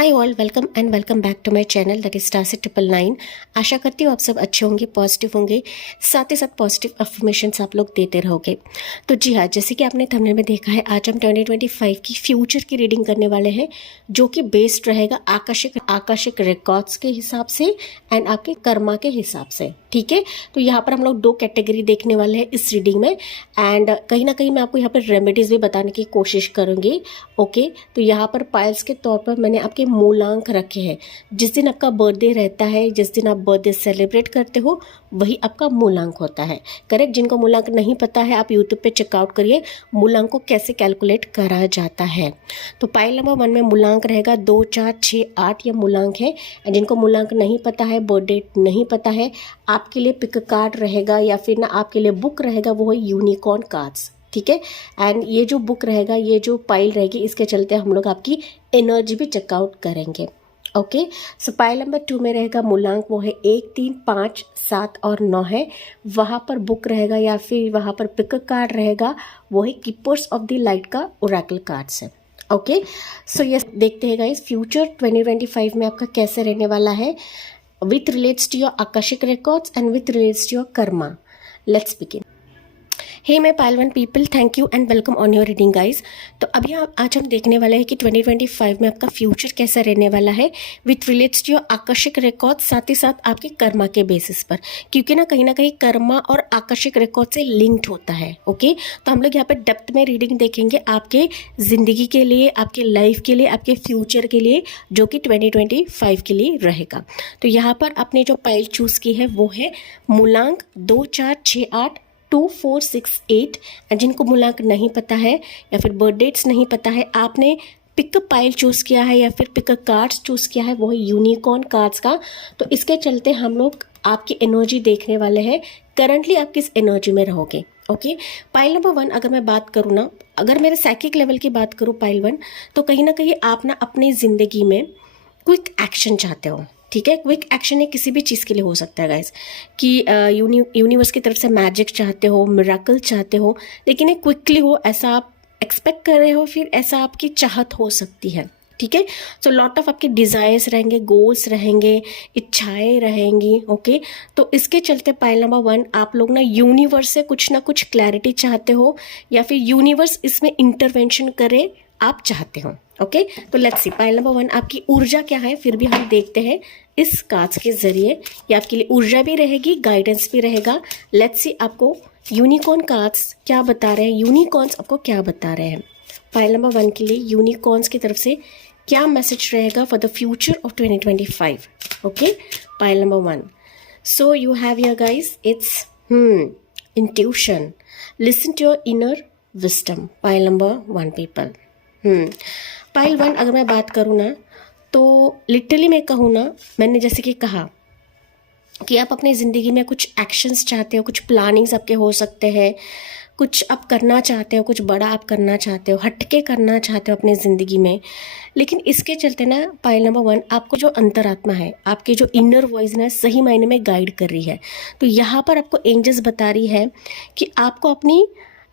Hi all, welcome and welcome back to my channel that is Starset 999। आशा करती हूँ आप सब अच्छे होंगे, पॉजिटिव होंगे, साथ ही साथ पॉजिटिव अफर्मेशंस आप लोग देते रहोगे। तो जी हाँ, जैसे कि आपने थंबनेल में देखा है, आज हम 2025 की फ्यूचर की रीडिंग करने वाले हैं, जो कि बेस्ड रहेगा आकाशिक रिकॉर्ड्स के हिसाब से एंड आपके कर्मा के हिसाब से। ठीक है, तो यहाँ पर हम लोग दो कैटेगरी देखने वाले हैं इस रीडिंग में, एंड कहीं ना कहीं मैं आपको यहाँ पर रेमेडीज भी बताने की कोशिश करूँगी। ओके, तो यहाँ पर पायल्स के तौर पर मैंने आपके मूलांक रखे हैं। जिस दिन आपका बर्थडे रहता है, जिस दिन आप बर्थडे सेलिब्रेट करते हो, वही आपका मूलांक होता है। करेक्ट। जिनको मूलांक नहीं पता है, आप यूट्यूब पे चेकआउट करिए मूलांक को कैसे कैलकुलेट करा जाता है। तो पायल नंबर 1 में मूलांक रहेगा 2, 4, 6, 8 ये मूलांक है। एंड जिनको मूलांक नहीं पता है, बर्थडे नहीं पता है, आपके लिए पिक कार्ड रहेगा या फिर ना आपके लिए बुक रहेगा, वो है यूनिकॉर्न कार्ड्स। ठीक है, एंड ये जो बुक रहेगा, ये जो पाइल रहेगी, इसके चलते हम लोग आपकी एनर्जी भी चेकआउट करेंगे। ओके, सो पाइल नंबर 2 में रहेगा मूलांक, वो है 1, 3, 5, 7 और 9 है। वहाँ पर बुक रहेगा या फिर वहाँ पर पिक कार्ड रहेगा, वो है कीपर्स ऑफ द लाइट का ओरेकल कार्ड्स है। ओके, सो ये देखते हैं गाइस फ्यूचर 2025 में आपका कैसे रहने वाला है with relates to your Akashic records and with relates to your karma. Let's begin. Hey my pile one people, thank you and welcome on your reading guys. तो अभी आज हम देखने वाले हैं कि 2025 में आपका फ्यूचर कैसा रहने वाला है विथ रिलेट्स टू योर आकर्षक रिकॉर्ड, साथ ही साथ आपके कर्मा के बेसिस पर, क्योंकि ना कहीं कर्मा और आकर्षक रिकॉर्ड से लिंक्ड होता है। ओके, तो हम लोग यहाँ पर डेप्थ में रीडिंग देखेंगे आपके ज़िंदगी के लिए, आपके लाइफ के लिए, आपके फ्यूचर के लिए, जो कि 2025 के लिए रहेगा। तो यहाँ पर आपने जो पाइल चूज़ की है वो है मूलांक 2, 4, 6, 8, 2, 4, 6, 8। जिनको मूलांक नहीं पता है या फिर बर्थ डेट्स नहीं पता है, आपने पिक पाइल चूज़ किया है या फिर पिक कार्ड्स चूज़ किया है, वो है यूनिकॉर्न कार्ड्स का। तो इसके चलते हम लोग आपकी एनर्जी देखने वाले हैं, करंटली आप किस एनर्जी में रहोगे। ओके, पाइल नंबर 1 अगर मैं बात करूँ ना, अगर मेरे साइकिक लेवल की बात करूँ पाइल 1, तो कहीं ना कहीं आप ना अपनी ज़िंदगी में क्विक एक्शन चाहते हो। ठीक है, क्विक एक्शन ये किसी भी चीज़ के लिए हो सकता है गाइस, कि यूनिवर्स की तरफ से मैजिक चाहते हो, मिराकल चाहते हो, लेकिन ये क्विकली हो, ऐसा आप एक्सपेक्ट कर रहे हो, फिर ऐसा आपकी चाहत हो सकती है। ठीक है, सो लॉट ऑफ आपके डिज़ायर्स रहेंगे, गोल्स रहेंगे, इच्छाएं रहेंगी। ओके, तो इसके चलते पाइल नंबर 1 आप लोग ना यूनिवर्स से कुछ ना कुछ क्लैरिटी चाहते हो या फिर यूनिवर्स इसमें इंटरवेंशन करे आप चाहते हो। ओके, तो लेट्स सी पाइल नंबर 1 आपकी ऊर्जा क्या है, फिर भी हम देखते हैं इस कार्ड्स के जरिए। ये आपके लिए ऊर्जा भी रहेगी, गाइडेंस भी रहेगा। लेट्स सी आपको यूनिकॉर्न कार्ड्स क्या बता रहे हैं, यूनिकॉर्न्स आपको क्या बता रहे हैं। पाइल नंबर 1 के लिए यूनिकॉर्न्स की तरफ से क्या मैसेज रहेगा for the future of 2025। Okay, pile number 1, so you have your guys, it's intuition, listen to your inner wisdom. Pile number 1 people, pile 1 अगर मैं बात करूँ ना, तो लिटरली मैं कहूँ ना, मैंने जैसे कि कहा कि आप अपनी ज़िंदगी में कुछ एक्शंस चाहते हो, कुछ प्लानिंग्स आपके हो सकते हैं, कुछ आप करना चाहते हो, कुछ बड़ा आप करना चाहते हो, हटके करना चाहते हो अपनी ज़िंदगी में। लेकिन इसके चलते ना पाइल नंबर 1 आपको जो अंतरात्मा है, आपकी जो इनर वॉइस ना सही मायने में गाइड कर रही है। तो यहाँ पर आपको एंजल्स बता रही है कि आपको अपनी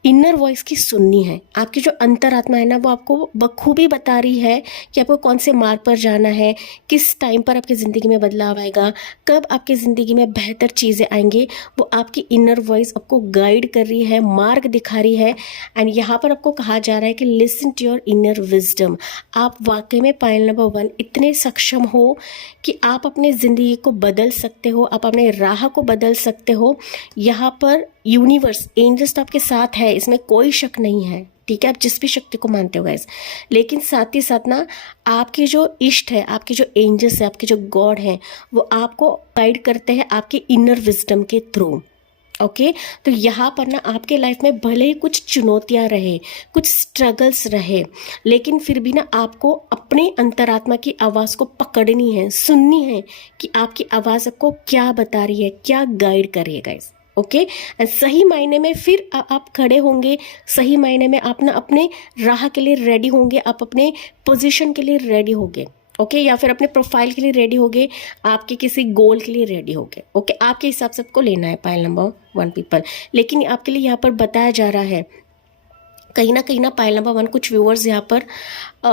इनर वॉइस की सुननी है। आपकी जो अंतरात्मा है ना, वो आपको बखूबी बता रही है कि आपको कौन से मार्ग पर जाना है, किस टाइम पर आपकी ज़िंदगी में बदलाव आएगा, कब आपकी ज़िंदगी में बेहतर चीज़ें आएंगी। वो आपकी इनर वॉइस आपको गाइड कर रही है, मार्ग दिखा रही है। एंड यहाँ पर आपको कहा जा रहा है कि listen to your inner wisdom. आप वाकई में पाइल नंबर 1 इतने सक्षम हो कि आप अपनी ज़िंदगी को बदल सकते हो, आप अपने राह को बदल सकते हो। यहाँ पर यूनिवर्स, एंजल्स तो आपके साथ है, इसमें कोई शक नहीं है। ठीक है, आप जिस भी शक्ति को मानते हो गाइस, लेकिन साथ ही साथ ना आपके जो इष्ट है, आपके जो एंजल्स है, आपके जो गॉड हैं, वो आपको गाइड करते हैं आपके इनर विजडम के थ्रू। ओके, तो यहाँ पर ना आपके लाइफ में भले ही कुछ चुनौतियाँ रहे, कुछ स्ट्रगल्स रहे, लेकिन फिर भी ना आपको अपने अंतरात्मा की आवाज़ को पकड़नी है, सुननी है कि आपकी आवाज़ आपको क्या बता रही है, क्या गाइड कर रही है गाइस। ओके, सही मायने में फिर आप खड़े होंगे, सही मायने में आप ना अपने राह के लिए रेडी होंगे, आप अपने पोजीशन के लिए रेडी होंगे। ओके, या फिर अपने प्रोफाइल के लिए रेडी होगे, आपके किसी गोल के लिए रेडी होगे। ओके, आपके हिसाब से आपको लेना है पाइल नंबर 1 पीपल। लेकिन आपके लिए यहाँ पर बताया जा रहा है कहीं ना पाइल नंबर 1 कुछ व्यूअर्स यहाँ पर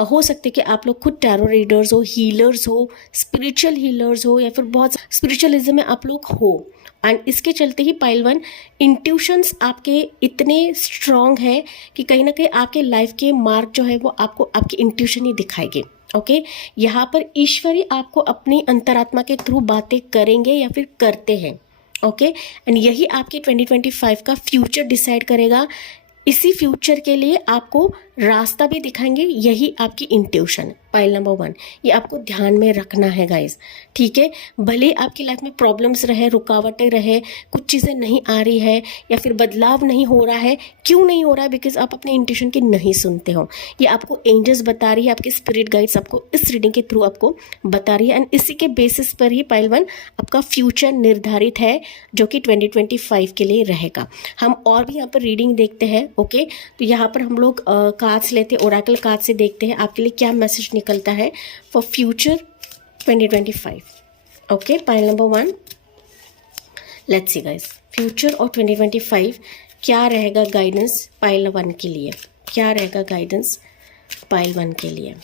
हो सकते कि आप लोग खुद टैरो रीडर्स हो, हीलर्स हो, स्पिरिचुअल हीलर्स हो, या फिर बहुत स्पिरिचुअलिज्म में आप लोग हो। एंड इसके चलते ही पाइल 1 इंट्यूशंस आपके इतने स्ट्रांग है कि कहीं ना कहीं आपके लाइफ के मार्क जो है वो आपको आपकी इंट्यूशन ही दिखाएंगे। ओके, यहाँ पर ईश्वर ही आपको अपनी अंतरात्मा के थ्रू बातें करेंगे या फिर करते हैं। ओके, एंड यही आपके 2025 का फ्यूचर डिसाइड करेगा। इसी फ्यूचर के लिए आपको रास्ता भी दिखाएंगे, यही आपकी इंट्यूशन है। पाइल नंबर 1 ये आपको ध्यान में रखना है गाइस, ठीक है। भले आपकी लाइफ में प्रॉब्लम्स रहे, रुकावटें रहे, कुछ चीज़ें नहीं आ रही है या फिर बदलाव नहीं हो रहा है। क्यों नहीं हो रहा है? बिकॉज आप अपने इंट्यूशन की नहीं सुनते हो। ये आपको एंजल्स बता रही है, आपके स्पिरिट गाइड्स आपको इस रीडिंग के थ्रू आपको बता रही है। एंड इसी के बेसिस पर ही पाइल 1 आपका फ्यूचर निर्धारित है, जो कि 2025 के लिए रहेगा। हम और भी यहाँ पर रीडिंग देखते हैं। ओके, तो यहाँ पर हम लोग कार्ड्स लेते हैं, ओरेकल कार्ड से देखते हैं आपके लिए क्या मैसेज निकलता है for future 2025। Okay, pile number 1, let's see guys, future और 2025 क्या रहेगा गाइडेंस पाइल 1 के लिए, क्या रहेगा गाइडेंस पाइल 1 के लिए।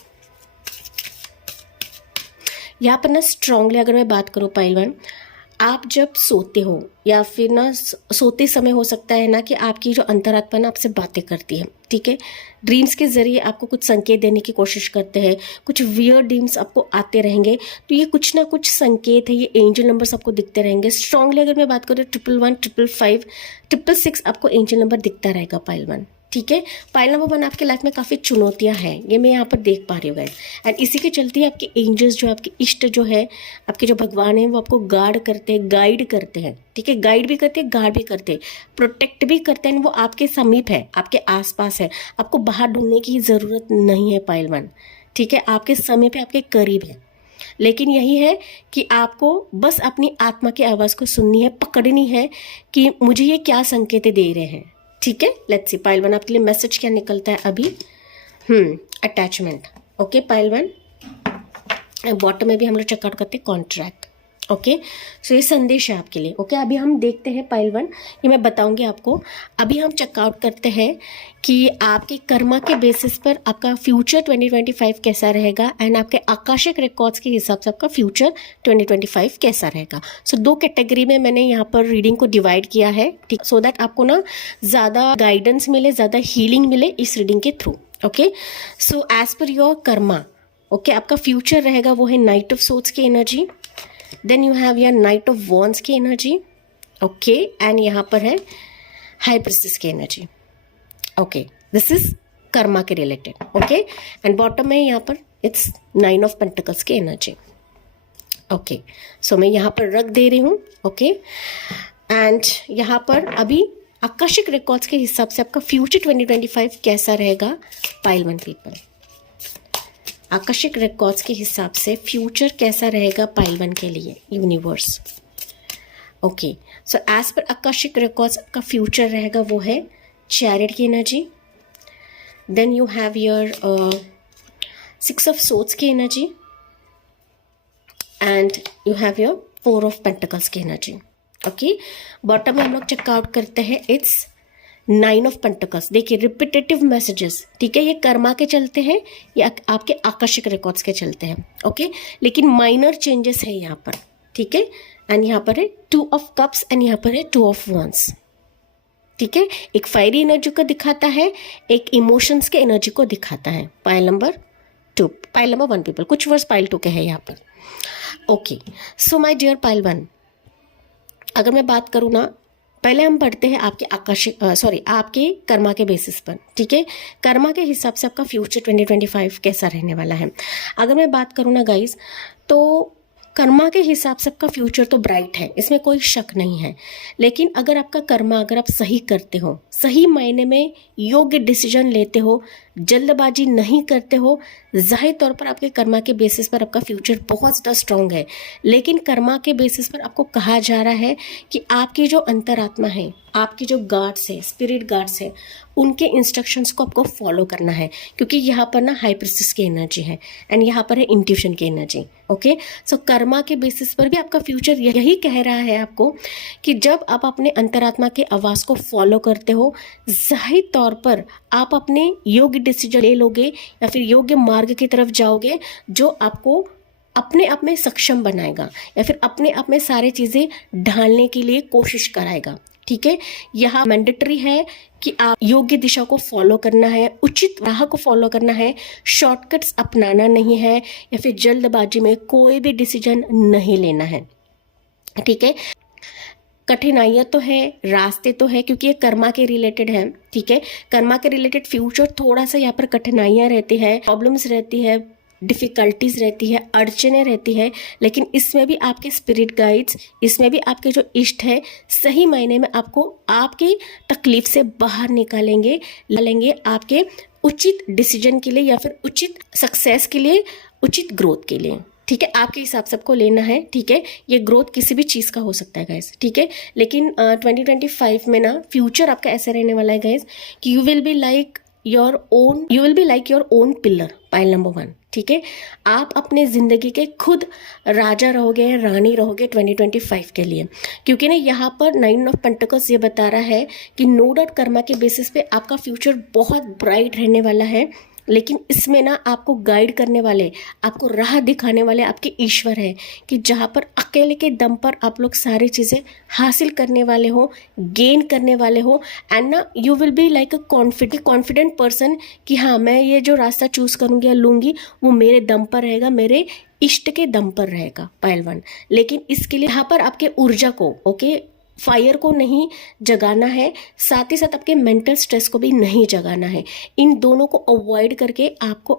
यहाँ पर ना स्ट्रांगली अगर मैं बात करूँ पाइल 1, आप जब सोते हो या फिर ना सोते समय हो सकता है ना कि आपकी जो अंतरात्मा ना आपसे बातें करती है, ठीक है। ड्रीम्स के ज़रिए आपको कुछ संकेत देने की कोशिश करते हैं, कुछ वियर्ड ड्रीम्स आपको आते रहेंगे। तो ये कुछ ना कुछ संकेत है, ये एंजल नंबर्स आपको दिखते रहेंगे। स्ट्रांगली अगर मैं बात करूँ 111, 555, 666 आपको एंजल नंबर दिखता रहेगा पाइल 1, ठीक है। पाइल नंबर 1 आपके लाइफ में काफ़ी चुनौतियां हैं, ये मैं यहाँ पर देख पा रही हूँ गाइस। एंड इसी के चलते आपके एंजल्स जो आपके इष्ट जो है, आपके जो भगवान हैं, वो आपको गार्ड करते हैं, गाइड करते हैं, ठीक है। गाइड भी करते हैं, गार्ड भी करते हैं, प्रोटेक्ट भी करते हैं। वो आपके समीप है, आपके आसपास है, आपको बाहर ढूंढने की ज़रूरत नहीं है पाइल 1, ठीक है। आपके समय पे आपके करीब है। लेकिन यही है कि आपको बस अपनी आत्मा की आवाज़ को सुननी है, पकड़नी है कि मुझे ये क्या संकेत दे रहे हैं, ठीक है। लेट्स सी पाइल 1 आपके लिए मैसेज क्या निकलता है अभी। अटैचमेंट। ओके पाइल 1, बॉटम में भी हम लोग चेकआउट करते हैं कॉन्ट्रैक्ट। ओके, सो ये संदेश है आपके लिए। ओके, अभी हम देखते हैं पाइल 1, ये मैं बताऊंगी आपको। अभी हम चेकआउट करते हैं कि आपके कर्मा के बेसिस पर आपका फ्यूचर 2025 कैसा रहेगा, एंड आपके आकाशिक रिकॉर्ड्स के हिसाब से आपका फ्यूचर 2025 कैसा रहेगा। सो 2 कैटेगरी में मैंने यहाँ पर रीडिंग को डिवाइड किया है, ठीक, सो दैट आपको ना ज़्यादा गाइडेंस मिले, ज़्यादा हीलिंग मिले इस रीडिंग के through. Okay, so as per your karma, okay, आपका फ्यूचर रहेगा वो है नाइट ऑफ सोर्ड्स की energy, then you have your knight of wands की एनर्जी, ओके, एंड यहाँ पर है हाई प्रिस्टेस की energy. Okay, this is karma के रिलेटेड। ओके, एंड बॉटम में यहाँ पर इट्स 9 ऑफ पेंटिकल्स की एनर्जी। ओके, सो मैं यहाँ पर रख दे रही हूँ। ओके, एंड यहाँ पर अभी आकाशिक रिकॉर्ड्स के हिसाब से आपका फ्यूचर 2025 कैसा रहेगा पाइल 1 पीपल। आकाशिक रिकॉर्ड्स के हिसाब से फ्यूचर कैसा रहेगा पाइल 1 के लिए universe. Okay, so as per Akashic records का फ्यूचर रहेगा वो है चैरियट की energy, then you have your 6 of swords की energy, and you have your 4 of pentacles की एनर्जी। ओके, बॉटम में हम लोग चेकआउट करते हैं इट्स 9 ऑफ पेंटिकल्स। देखिए रिपीटेटिव मैसेजेस, ठीक है, ये कर्मा के चलते हैं, ये आपके आकाशिक रिकॉर्ड्स के चलते हैं। ओके, लेकिन माइनर चेंजेस है यहाँ पर, ठीक है। एंड यहाँ पर है 2 ऑफ कप्स एंड यहाँ पर है 2 ऑफ वॉन्ड्स, ठीक है। एक फायरी एनर्जी को दिखाता है, एक इमोशंस के एनर्जी को दिखाता है। Pile number 2, pile number 1 people, कुछ वर्ड्स पाइल 2 के हैं यहाँ पर। Okay, so my dear pile 1, अगर मैं बात करूँ ना, पहले हम पढ़ते हैं आपके आपके कर्मा के बेसिस पर, ठीक है। कर्मा के हिसाब से आपका फ्यूचर 2025 कैसा रहने वाला है। अगर मैं बात करूँ ना गाइज, तो कर्मा के हिसाब से आपका फ्यूचर तो ब्राइट है, इसमें कोई शक नहीं है। लेकिन अगर आपका कर्मा, अगर आप सही करते हो, सही मायने में योग्य डिसीजन लेते हो, जल्दबाजी नहीं करते हो, जाहिर तौर पर आपके कर्मा के बेसिस पर आपका फ्यूचर बहुत ज़्यादा स्ट्रांग है। लेकिन कर्मा के बेसिस पर आपको कहा जा रहा है कि आपकी जो अंतरात्मा है, आपके जो गार्ड्स है, स्पिरिट गार्ड्स है, उनके इंस्ट्रक्शंस को आपको फॉलो करना है, क्योंकि यहाँ पर ना हाई प्रिस्टेस की एनर्जी है एंड यहाँ पर है इंट्यूशन की एनर्जी। ओके, सो कर्मा के बेसिस पर भी आपका फ्यूचर यही कह रहा है आपको कि जब आप अपने अंतरात्मा के आवाज़ को फॉलो करते हो, जाहिर तौर पर आप अपने योग्य डिसीजन ले लोगे या फिर योग्य मार्ग की तरफ जाओगे, जो आपको अपने आप में सक्षम बनाएगा या फिर अपने आप में सारी चीज़ें ढालने के लिए कोशिश कराएगा। ठीक है, यहाँ मैंडेटरी है कि आप योग्य दिशा को फॉलो करना है, उचित राह को फॉलो करना है, शॉर्टकट्स अपनाना नहीं है या फिर जल्दबाजी में कोई भी डिसीजन नहीं लेना है। ठीक है, कठिनाइयाँ तो है, रास्ते तो है, क्योंकि ये कर्मा के रिलेटेड है। ठीक है, कर्मा के रिलेटेड फ्यूचर थोड़ा सा यहाँ पर कठिनाइयाँ रहती है, प्रॉब्लम्स रहती है, डिफ़िकल्टीज रहती है, अड़चने रहती है, लेकिन इसमें भी आपके स्पिरिट गाइड्स, इसमें भी आपके जो इष्ट है, सही मायने में आपको आपकी तकलीफ से बाहर निकालेंगे आपके उचित डिसीजन के लिए या फिर उचित सक्सेस के लिए, उचित ग्रोथ के लिए। ठीक है, आपके हिसाब से आपको लेना है। ठीक है, ये ग्रोथ किसी भी चीज़ का हो सकता है गाइस। ठीक है, लेकिन 2025 में ना फ्यूचर आपका ऐसे रहने वाला है गाइस कि you will be like your own pillar, pile number 1। ठीक है, आप अपने ज़िंदगी के खुद राजा रहोगे, रानी रहोगे 2025 के लिए, क्योंकि ना यहाँ पर 9 ऑफ पेंटिकल्स ये बता रहा है कि नो डाउट कर्मा के बेसिस पे आपका फ्यूचर बहुत ब्राइट रहने वाला है। लेकिन इसमें ना आपको गाइड करने वाले, आपको राह दिखाने वाले आपके ईश्वर है, कि जहाँ पर अकेले के दम पर आप लोग सारी चीज़ें हासिल करने वाले हो, गेन करने वाले हो, एंड ना you will be like a confident person कि हाँ, मैं ये जो रास्ता चूज़ करूँगी या लूँगी वो मेरे दम पर रहेगा, मेरे इष्ट के दम पर रहेगा, पाइल 1। लेकिन इसके लिए यहाँ पर आपके ऊर्जा को, फायर को नहीं जगाना है, साथ ही साथ आपके मेंटल स्ट्रेस को भी नहीं जगाना है। इन दोनों को अवॉइड करके आपको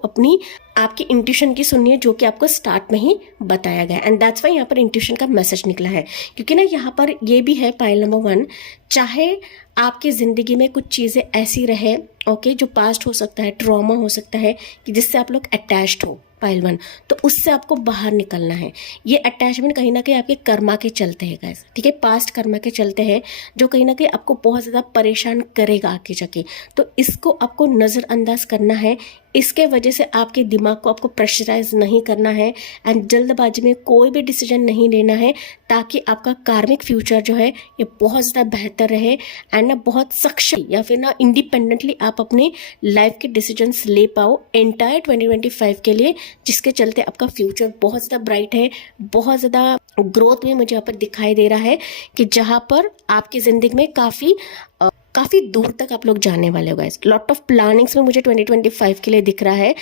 आपकी इंट्यूशन की सुननी है, जो कि आपको स्टार्ट में ही बताया गया, एंड दैट्स वाई यहाँ पर इंट्यूशन का मैसेज निकला है। क्योंकि ना यहाँ पर ये भी है पाइल नंबर 1, चाहे आपकी ज़िंदगी में कुछ चीज़ें ऐसी रहे, जो पास्ट हो सकता है, ट्रॉमा हो सकता है, कि जिससे आप लोग अटैच्ड हो, पाइल 1, तो उससे आपको बाहर निकलना है। ये अटैचमेंट कहीं ना कहीं आपके कर्मा के चलते हैं गाइस। ठीक है, पास्ट कर्मा के चलते हैं, जो कहीं ना कहीं आपको बहुत ज़्यादा परेशान करेगा आगे जाके। तो इसको आपको नज़रअंदाज करना है, इसके वजह से आपके दिमाग को आपको प्रेशराइज नहीं करना है एंड जल्दबाजी में कोई भी डिसीजन नहीं लेना है, ताकि आपका कार्मिक फ्यूचर जो है ये बहुत ज़्यादा बेहतर रहे एंड ना बहुत सक्षम या फिर ना इंडिपेंडेंटली आप अपने लाइफ के डिसीजंस ले पाओ एंटायर 2025 के लिए, जिसके चलते आपका फ्यूचर बहुत ज़्यादा ब्राइट है, बहुत ज़्यादा ग्रोथ में मुझे यहाँ पर दिखाई दे रहा है, कि जहाँ पर आपकी ज़िंदगी में काफ़ी दूर तक आप लोग जाने वाले हो गाइस। लॉट ऑफ प्लानिंग्स में मुझे 2025 के लिए दिख रहा है,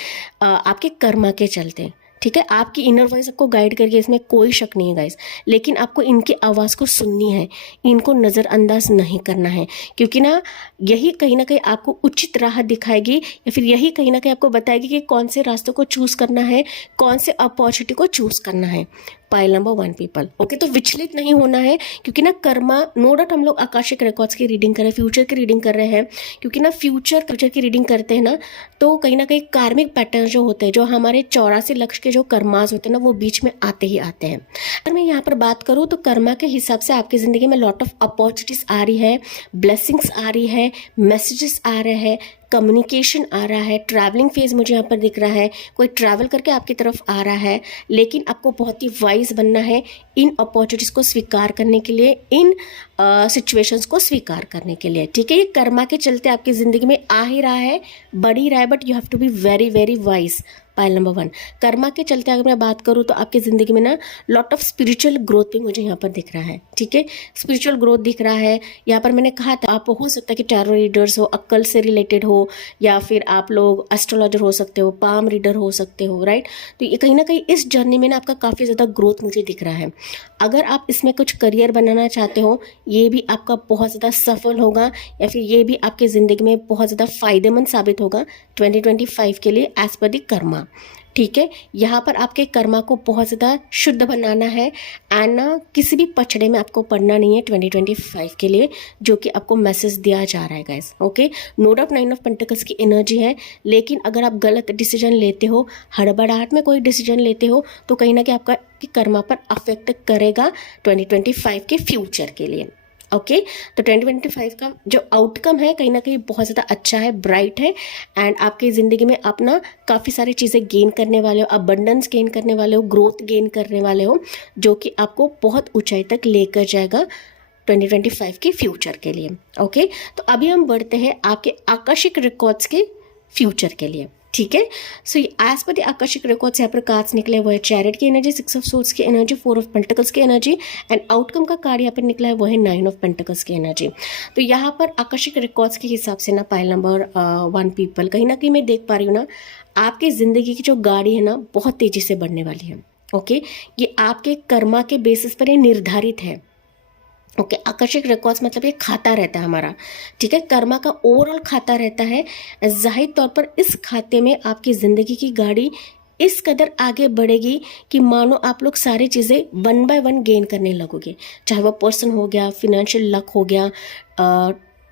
आपके कर्मा के चलते। ठीक है, आपकी इनर वॉइस आपको गाइड करके, इसमें कोई शक नहीं है गाइस, लेकिन आपको इनकी आवाज़ को सुननी है, इनको नज़रअंदाज नहीं करना है, क्योंकि ना यही कहीं ना कहीं आपको उचित राह दिखाएगी या फिर यही कहीं ना कहीं आपको बताएगी कि कौन से रास्तों को चूज़ करना है, कौन से अपॉर्चुनिटी को चूज़ करना है। पाइल नंबर 1 पीपल, तो विचलित नहीं होना है, क्योंकि ना कर्मा, नो डाउट हम लोग आकाशिक रिकॉर्ड्स की रीडिंग कर रहे हैं, फ्यूचर की रीडिंग कर रहे हैं, क्योंकि ना फ्यूचर की रीडिंग करते हैं ना, तो कहीं ना कहीं कार्मिक पैटर्न जो होते हैं, जो हमारे 84 लक्ष्य के जो कर्मास होते हैं ना, वो बीच में आते ही आते हैं। अगर मैं यहाँ पर बात करूँ तो कर्मा के हिसाब से आपकी ज़िंदगी में लॉट ऑफ अपॉर्चुनिटीज़ आ रही है, ब्लेसिंग्स आ रही है, मैसेजेस आ रहे हैं, कम्युनिकेशन आ रहा है, ट्रैवलिंग फेज मुझे यहाँ पर दिख रहा है, कोई ट्रैवल करके आपकी तरफ आ रहा है, लेकिन आपको बहुत ही वाइज बनना है इन अपॉर्चुनिटीज़ को स्वीकार करने के लिए, इन सिचुएशंस को स्वीकार करने के लिए। ठीक है, ये कर्मा के चलते आपकी ज़िंदगी में आ ही रहा है, बढ़ ही रहा है, but you have to be very very wise. Pile number 1, karma के चलते अगर मैं बात करूँ तो आपकी ज़िंदगी में ना लॉट ऑफ स्पिरिचुअल ग्रोथ भी मुझे यहाँ पर दिख रहा है। ठीक है, स्पिरिचुअल ग्रोथ दिख रहा है। यहाँ पर मैंने कहा था, आप हो सकता है कि टैरो रीडर्स हो, अक्ल से रिलेटेड हो, या फिर आप लोग एस्ट्रोलॉजर हो सकते हो, पाम रीडर हो सकते हो, राइट। तो ये कहीं ना कहीं इस जर्नी में ना आपका काफ़ी ज़्यादा ग्रोथ मुझे दिख रहा है। अगर आप इसमें कुछ करियर बनाना चाहते हो, ये भी आपका बहुत ज़्यादा सफल होगा, या फिर ये भी आपकी ज़िंदगी में बहुत ज़्यादा फ़ायदेमंद साबित होगा 2025 के लिए, एज पर दी कर्मा। ठीक ठीक है, यहाँ पर आपके कर्मा को बहुत ज़्यादा शुद्ध बनाना है एंड ना किसी भी पछड़े में आपको पड़ना नहीं है 2025 के लिए, जो कि आपको मैसेज दिया जा रहा है guys. Okay, no doubt 9 of pentacles की एनर्जी है, लेकिन अगर आप गलत डिसीजन लेते हो, हड़बड़ाहट में कोई डिसीजन लेते हो, तो कहीं ना कहीं आपका कर्मा पर अफेक्ट करेगा 2025 के फ्यूचर के लिए। ओके, तो 2025 का जो आउटकम है कहीं ना कहीं बहुत ज़्यादा अच्छा है, ब्राइट है एंड आपकी ज़िंदगी में आप ना काफ़ी सारी चीज़ें गेन करने वाले हो, अबंडेंस गेन करने वाले हो, ग्रोथ गेन करने वाले हो, जो कि आपको बहुत ऊंचाई तक लेकर जाएगा 2025 के फ्यूचर के लिए। ओके, तो अभी हम बढ़ते हैं आपके आकर्षक रिकॉर्ड्स के फ्यूचर के लिए। ठीक है, सो एज पर द आकर्षक रिकॉर्ड्स यहाँ पर कार्ड्स निकले वो है चैरिट की एनर्जी, 6 ऑफ सोर्ड्स की एनर्जी, 4 ऑफ पेंटिकल्स की एनर्जी एंड आउटकम का कार्ड यहाँ पर निकला है वो है 9 ऑफ पेंटिकल्स की एनर्जी। तो यहाँ पर आकर्षक रिकॉर्ड्स के हिसाब से ना पाइल नंबर 1 पीपल, कहीं ना कहीं मैं देख पा रही हूँ ना आपकी ज़िंदगी की जो गाड़ी है ना बहुत तेज़ी से बढ़ने वाली है। ओके, ये आपके कर्मा के बेसिस पर ये निर्धारित है। ओके, आकर्षक रिकॉर्ड्स मतलब ये खाता रहता है हमारा, ठीक है, कर्मा का ओवरऑल खाता रहता है। जाहिर तौर पर इस खाते में आपकी ज़िंदगी की गाड़ी इस कदर आगे बढ़ेगी कि मानो आप लोग सारी चीज़ें 1 बाय 1 गेन करने लगोगे, चाहे वो पर्सन हो गया, फिनेंशियल लक हो गया,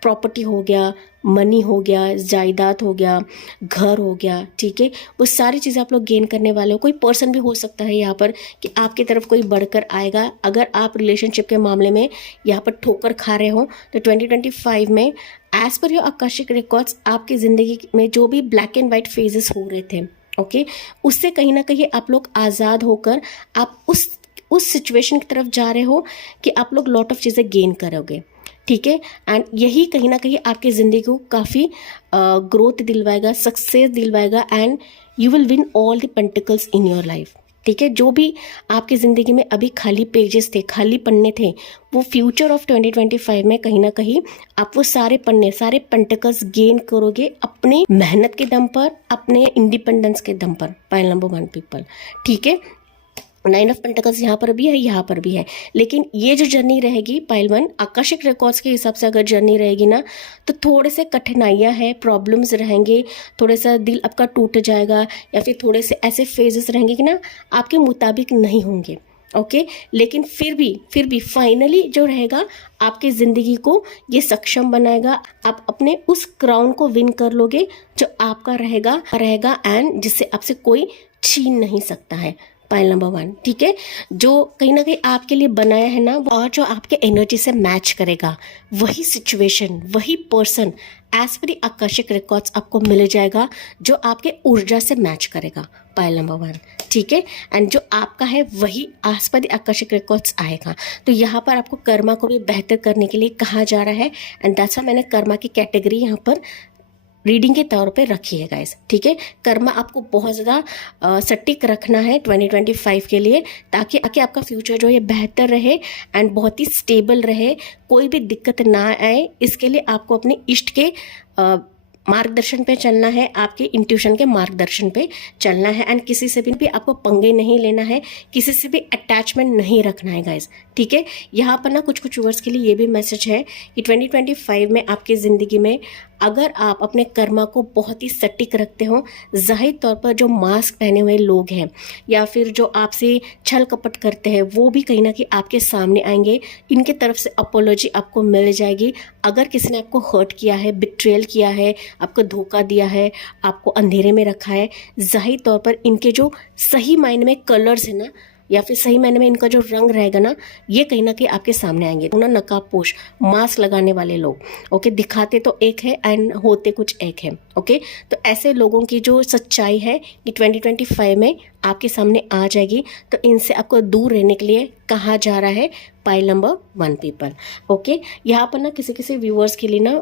प्रॉपर्टी हो गया, मनी हो गया, जायदाद हो गया, घर हो गया, ठीक है, वो सारी चीज़ें आप लोग गेन करने वाले हो। कोई पर्सन भी हो सकता है यहाँ पर कि आपकी तरफ कोई बढ़कर आएगा। अगर आप रिलेशनशिप के मामले में यहाँ पर ठोकर खा रहे हो तो 2025 में एज पर योर आकर्षक रिकॉर्ड्स आपकी ज़िंदगी में जो भी ब्लैक एंड वाइट फेजेस हो रहे थे, ओके, उससे कहीं ना कहीं आप लोग आज़ाद होकर आप उस सिचुएशन की तरफ जा रहे हो कि आप लोग लॉट ऑफ चीज़ें गेन करोगे। ठीक है, एंड यही कहीं ना कहीं आपकी ज़िंदगी को काफ़ी ग्रोथ दिलवाएगा, सक्सेस दिलवाएगा and you will win all the pentacles in your life. ठीक है, जो भी आपकी ज़िंदगी में अभी खाली पेजेस थे, खाली पन्ने थे, वो फ्यूचर ऑफ 2025 में कहीं ना कहीं आप वो सारे पन्ने, सारे पेंटिकल्स गेन करोगे अपनी मेहनत के दम पर, अपने इंडिपेंडेंस के दम पर। पाइल नंबर 1 पीपल, ठीक है, 9 ऑफ पेंटिकल्स यहाँ पर भी है, यहाँ पर भी है, लेकिन ये जो जर्नी रहेगी पाइल 1 आकर्षक रिकॉर्ड्स के हिसाब से अगर जर्नी रहेगी ना तो थोड़े से कठिनाइयाँ हैं, प्रॉब्लम्स रहेंगे, थोड़ा सा दिल आपका टूट जाएगा या फिर थोड़े से ऐसे फेजेस रहेंगे कि ना आपके मुताबिक नहीं होंगे। ओके, लेकिन फिर भी फाइनली जो रहेगा आपकी ज़िंदगी को ये सक्षम बनाएगा, आप अपने उस क्राउन को विन कर लोगे जो आपका रहेगा एंड जिससे आपसे कोई छीन नहीं सकता है। पाइल नंबर 1, ठीक है, जो कहीं ना कहीं आपके लिए बनाया है ना और जो आपके एनर्जी से मैच करेगा, वही सिचुएशन, वही पर्सन एज पर आकर्षक रिकॉर्ड्स आपको मिल जाएगा जो आपके ऊर्जा से मैच करेगा। पाइल नंबर 1, ठीक है, एंड जो आपका है वही एज पर आकर्षक रिकॉर्ड्स आएगा। तो यहाँ पर आपको कर्मा को भी बेहतर करने के लिए कहा जा रहा है एंड दैट्स व्हाई मैंने कर्मा की कैटेगरी यहाँ पर रीडिंग के तौर पे रखी है गाइस। ठीक है, कर्मा आपको बहुत ज़्यादा सटीक रखना है 2025 के लिए, ताकि आपका फ्यूचर जो है बेहतर रहे एंड बहुत ही स्टेबल रहे, कोई भी दिक्कत ना आए। इसके लिए आपको अपने इष्ट के मार्गदर्शन पे चलना है, आपके इंट्यूशन के मार्गदर्शन पे चलना है एंड किसी से भी आपको पंगे नहीं लेना है, किसी से भी अटैचमेंट नहीं रखना है गाइस। ठीक है, यहाँ पर ना कुछ व्यूअर्स के लिए ये भी मैसेज है कि 2025 में आपकी ज़िंदगी में अगर आप अपने कर्मा को बहुत ही सटीक रखते हो, जाहिर तौर पर जो मास्क पहने हुए लोग हैं या फिर जो आपसे छल कपट करते हैं वो भी कहीं ना कहीं आपके सामने आएंगे। इनके तरफ से अपोलॉजी आपको मिल जाएगी। अगर किसी ने आपको हर्ट किया है, बिट्रेयल किया है, आपको धोखा दिया है, आपको अंधेरे में रखा है, जाहिर तौर पर इनके जो सही मायने में कलर्स है ना या फिर सही मायने में इनका जो रंग रहेगा ना, ये कहीं ना कहीं आपके सामने आएंगे। ना नकाबपोश मास्क लगाने वाले लोग, ओके, दिखाते तो एक है एंड होते कुछ एक है। ओके, तो ऐसे लोगों की जो सच्चाई है ये 2025 में आपके सामने आ जाएगी। तो इनसे आपको दूर रहने के लिए कहा जा रहा है पाइल नंबर 1 पीपल। ओके, यहाँ पर ना किसी व्यूअर्स के लिए ना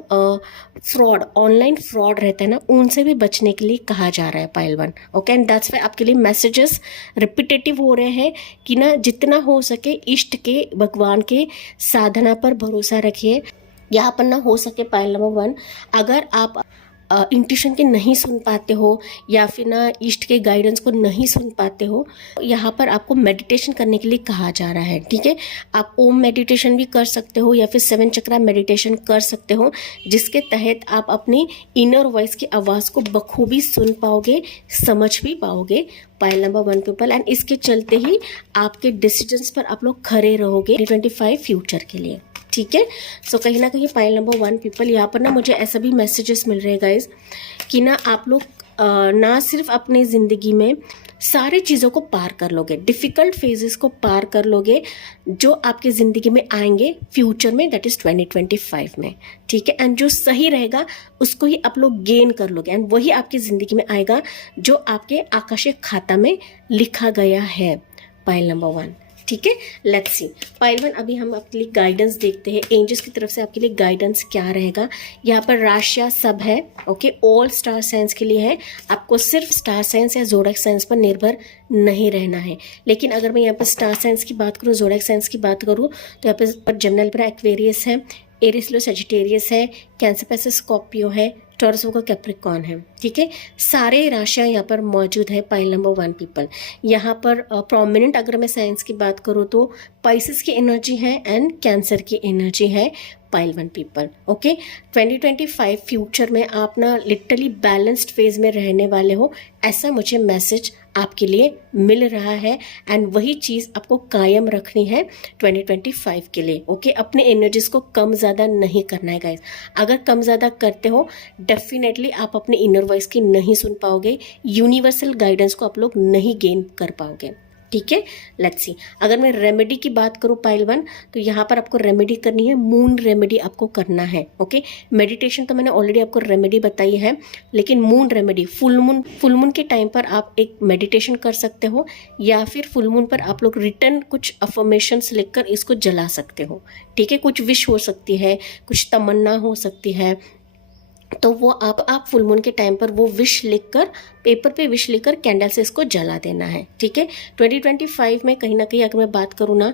फ्रॉड, ऑनलाइन फ्रॉड रहता है ना, उनसे भी बचने के लिए कहा जा रहा है pile 1। Okay, and that's why आपके लिए मैसेजेस रिपीटेटिव हो रहे हैं कि ना जितना हो सके इष्ट के, भगवान के साधना पर भरोसा रखिए। यहाँ पर ना हो सके पाइल नंबर 1, अगर आप इंट्यूशन के नहीं सुन पाते हो या फिर ना ईस्ट के गाइडेंस को नहीं सुन पाते हो, यहाँ पर आपको मेडिटेशन करने के लिए कहा जा रहा है। ठीक है, आप ओम मेडिटेशन भी कर सकते हो या फिर 7 चक्रा मेडिटेशन कर सकते हो, जिसके तहत आप अपनी इनर वॉइस की आवाज़ को बखूबी सुन पाओगे, समझ भी पाओगे। पाइल नंबर 1 पीपल, एंड इसके चलते ही आपके डिसीजंस पर आप लोग खड़े रहोगे 2025 फ्यूचर के लिए। ठीक है, सो कहीं ना कहीं पाइल नंबर 1 पीपल, यहाँ पर ना मुझे ऐसा भी मैसेजेस मिल रहे हैं गाइज कि ना आप लोग ना सिर्फ अपनी ज़िंदगी में सारी चीज़ों को पार कर लोगे, डिफ़िकल्ट फेजेस को पार कर लोगे जो आपकी ज़िंदगी में आएंगे फ्यूचर में, दैट इज़ 2025 में। ठीक है, एंड जो सही रहेगा उसको ही आप लोग गेन कर लोगे, एंड वही आपकी ज़िंदगी में आएगा जो आपके आकाशीय खाता में लिखा गया है। पाइल नंबर 1, ठीक है, लेट्स सी पाइल 1। अभी हम आपके लिए गाइडेंस देखते हैं, एंजल्स की तरफ से आपके लिए गाइडेंस क्या रहेगा। यहाँ पर राशियाँ सब है, ओके, ऑल स्टार साइंस के लिए है। आपको सिर्फ स्टार साइंस या जोडिएक साइंस पर निर्भर नहीं रहना है। लेकिन अगर मैं यहाँ पर स्टार साइंस की बात करूँ, जोडिएक साइंस की बात करूँ, तो यहाँ पर जेमिनी, लिब्रा, एक्वेरियस है, एरीज, लियो, सजिटेरियस है, कैंसर, पैसे, स्कॉर्पियो है, टॉरस, वर्गो, कैप्रिकॉर्न है। ठीक है, सारे राशियाँ यहाँ पर मौजूद है पाइल नंबर 1 पीपल। यहाँ पर प्रोमिनेंट अगर मैं साइंस की बात करूँ तो पाइसेस की एनर्जी है एंड कैंसर की एनर्जी है पाइल 1 पीपल। ओके, 2025 फ्यूचर में आप ना लिटरली बैलेंस्ड फेज में रहने वाले हो, ऐसा मुझे मैसेज आपके लिए मिल रहा है, एंड वही चीज़ आपको कायम रखनी है 2025 के लिए। ओके, अपने एनर्जीज को कम ज़्यादा नहीं करना है गाइस। अगर कम ज़्यादा करते हो डेफिनेटली आप अपने इनर वॉइस की नहीं सुन पाओगे, यूनिवर्सल गाइडेंस को आप लोग नहीं गेन कर पाओगे। ठीक है, लेट्स सी अगर मैं रेमेडी की बात करूँ पाइल 1, तो यहाँ पर आपको रेमेडी करनी है, मून रेमेडी आपको करना है। ओके, मेडिटेशन तो मैंने ऑलरेडी आपको रेमेडी बताई है, लेकिन मून रेमेडी, फुल मून के टाइम पर आप एक मेडिटेशन कर सकते हो, या फिर फुल मून पर आप लोग रिटर्न कुछ अफर्मेशंस लिखकर इसको जला सकते हो। ठीक है, कुछ विश हो सकती है, कुछ तमन्ना हो सकती है, तो वो आप फुल मून के टाइम पर वो विश लिखकर, पेपर पे विश लिखकर कैंडल से इसको जला देना है। ठीक है, 2025 में कहीं ना कहीं अगर मैं बात करूँ ना,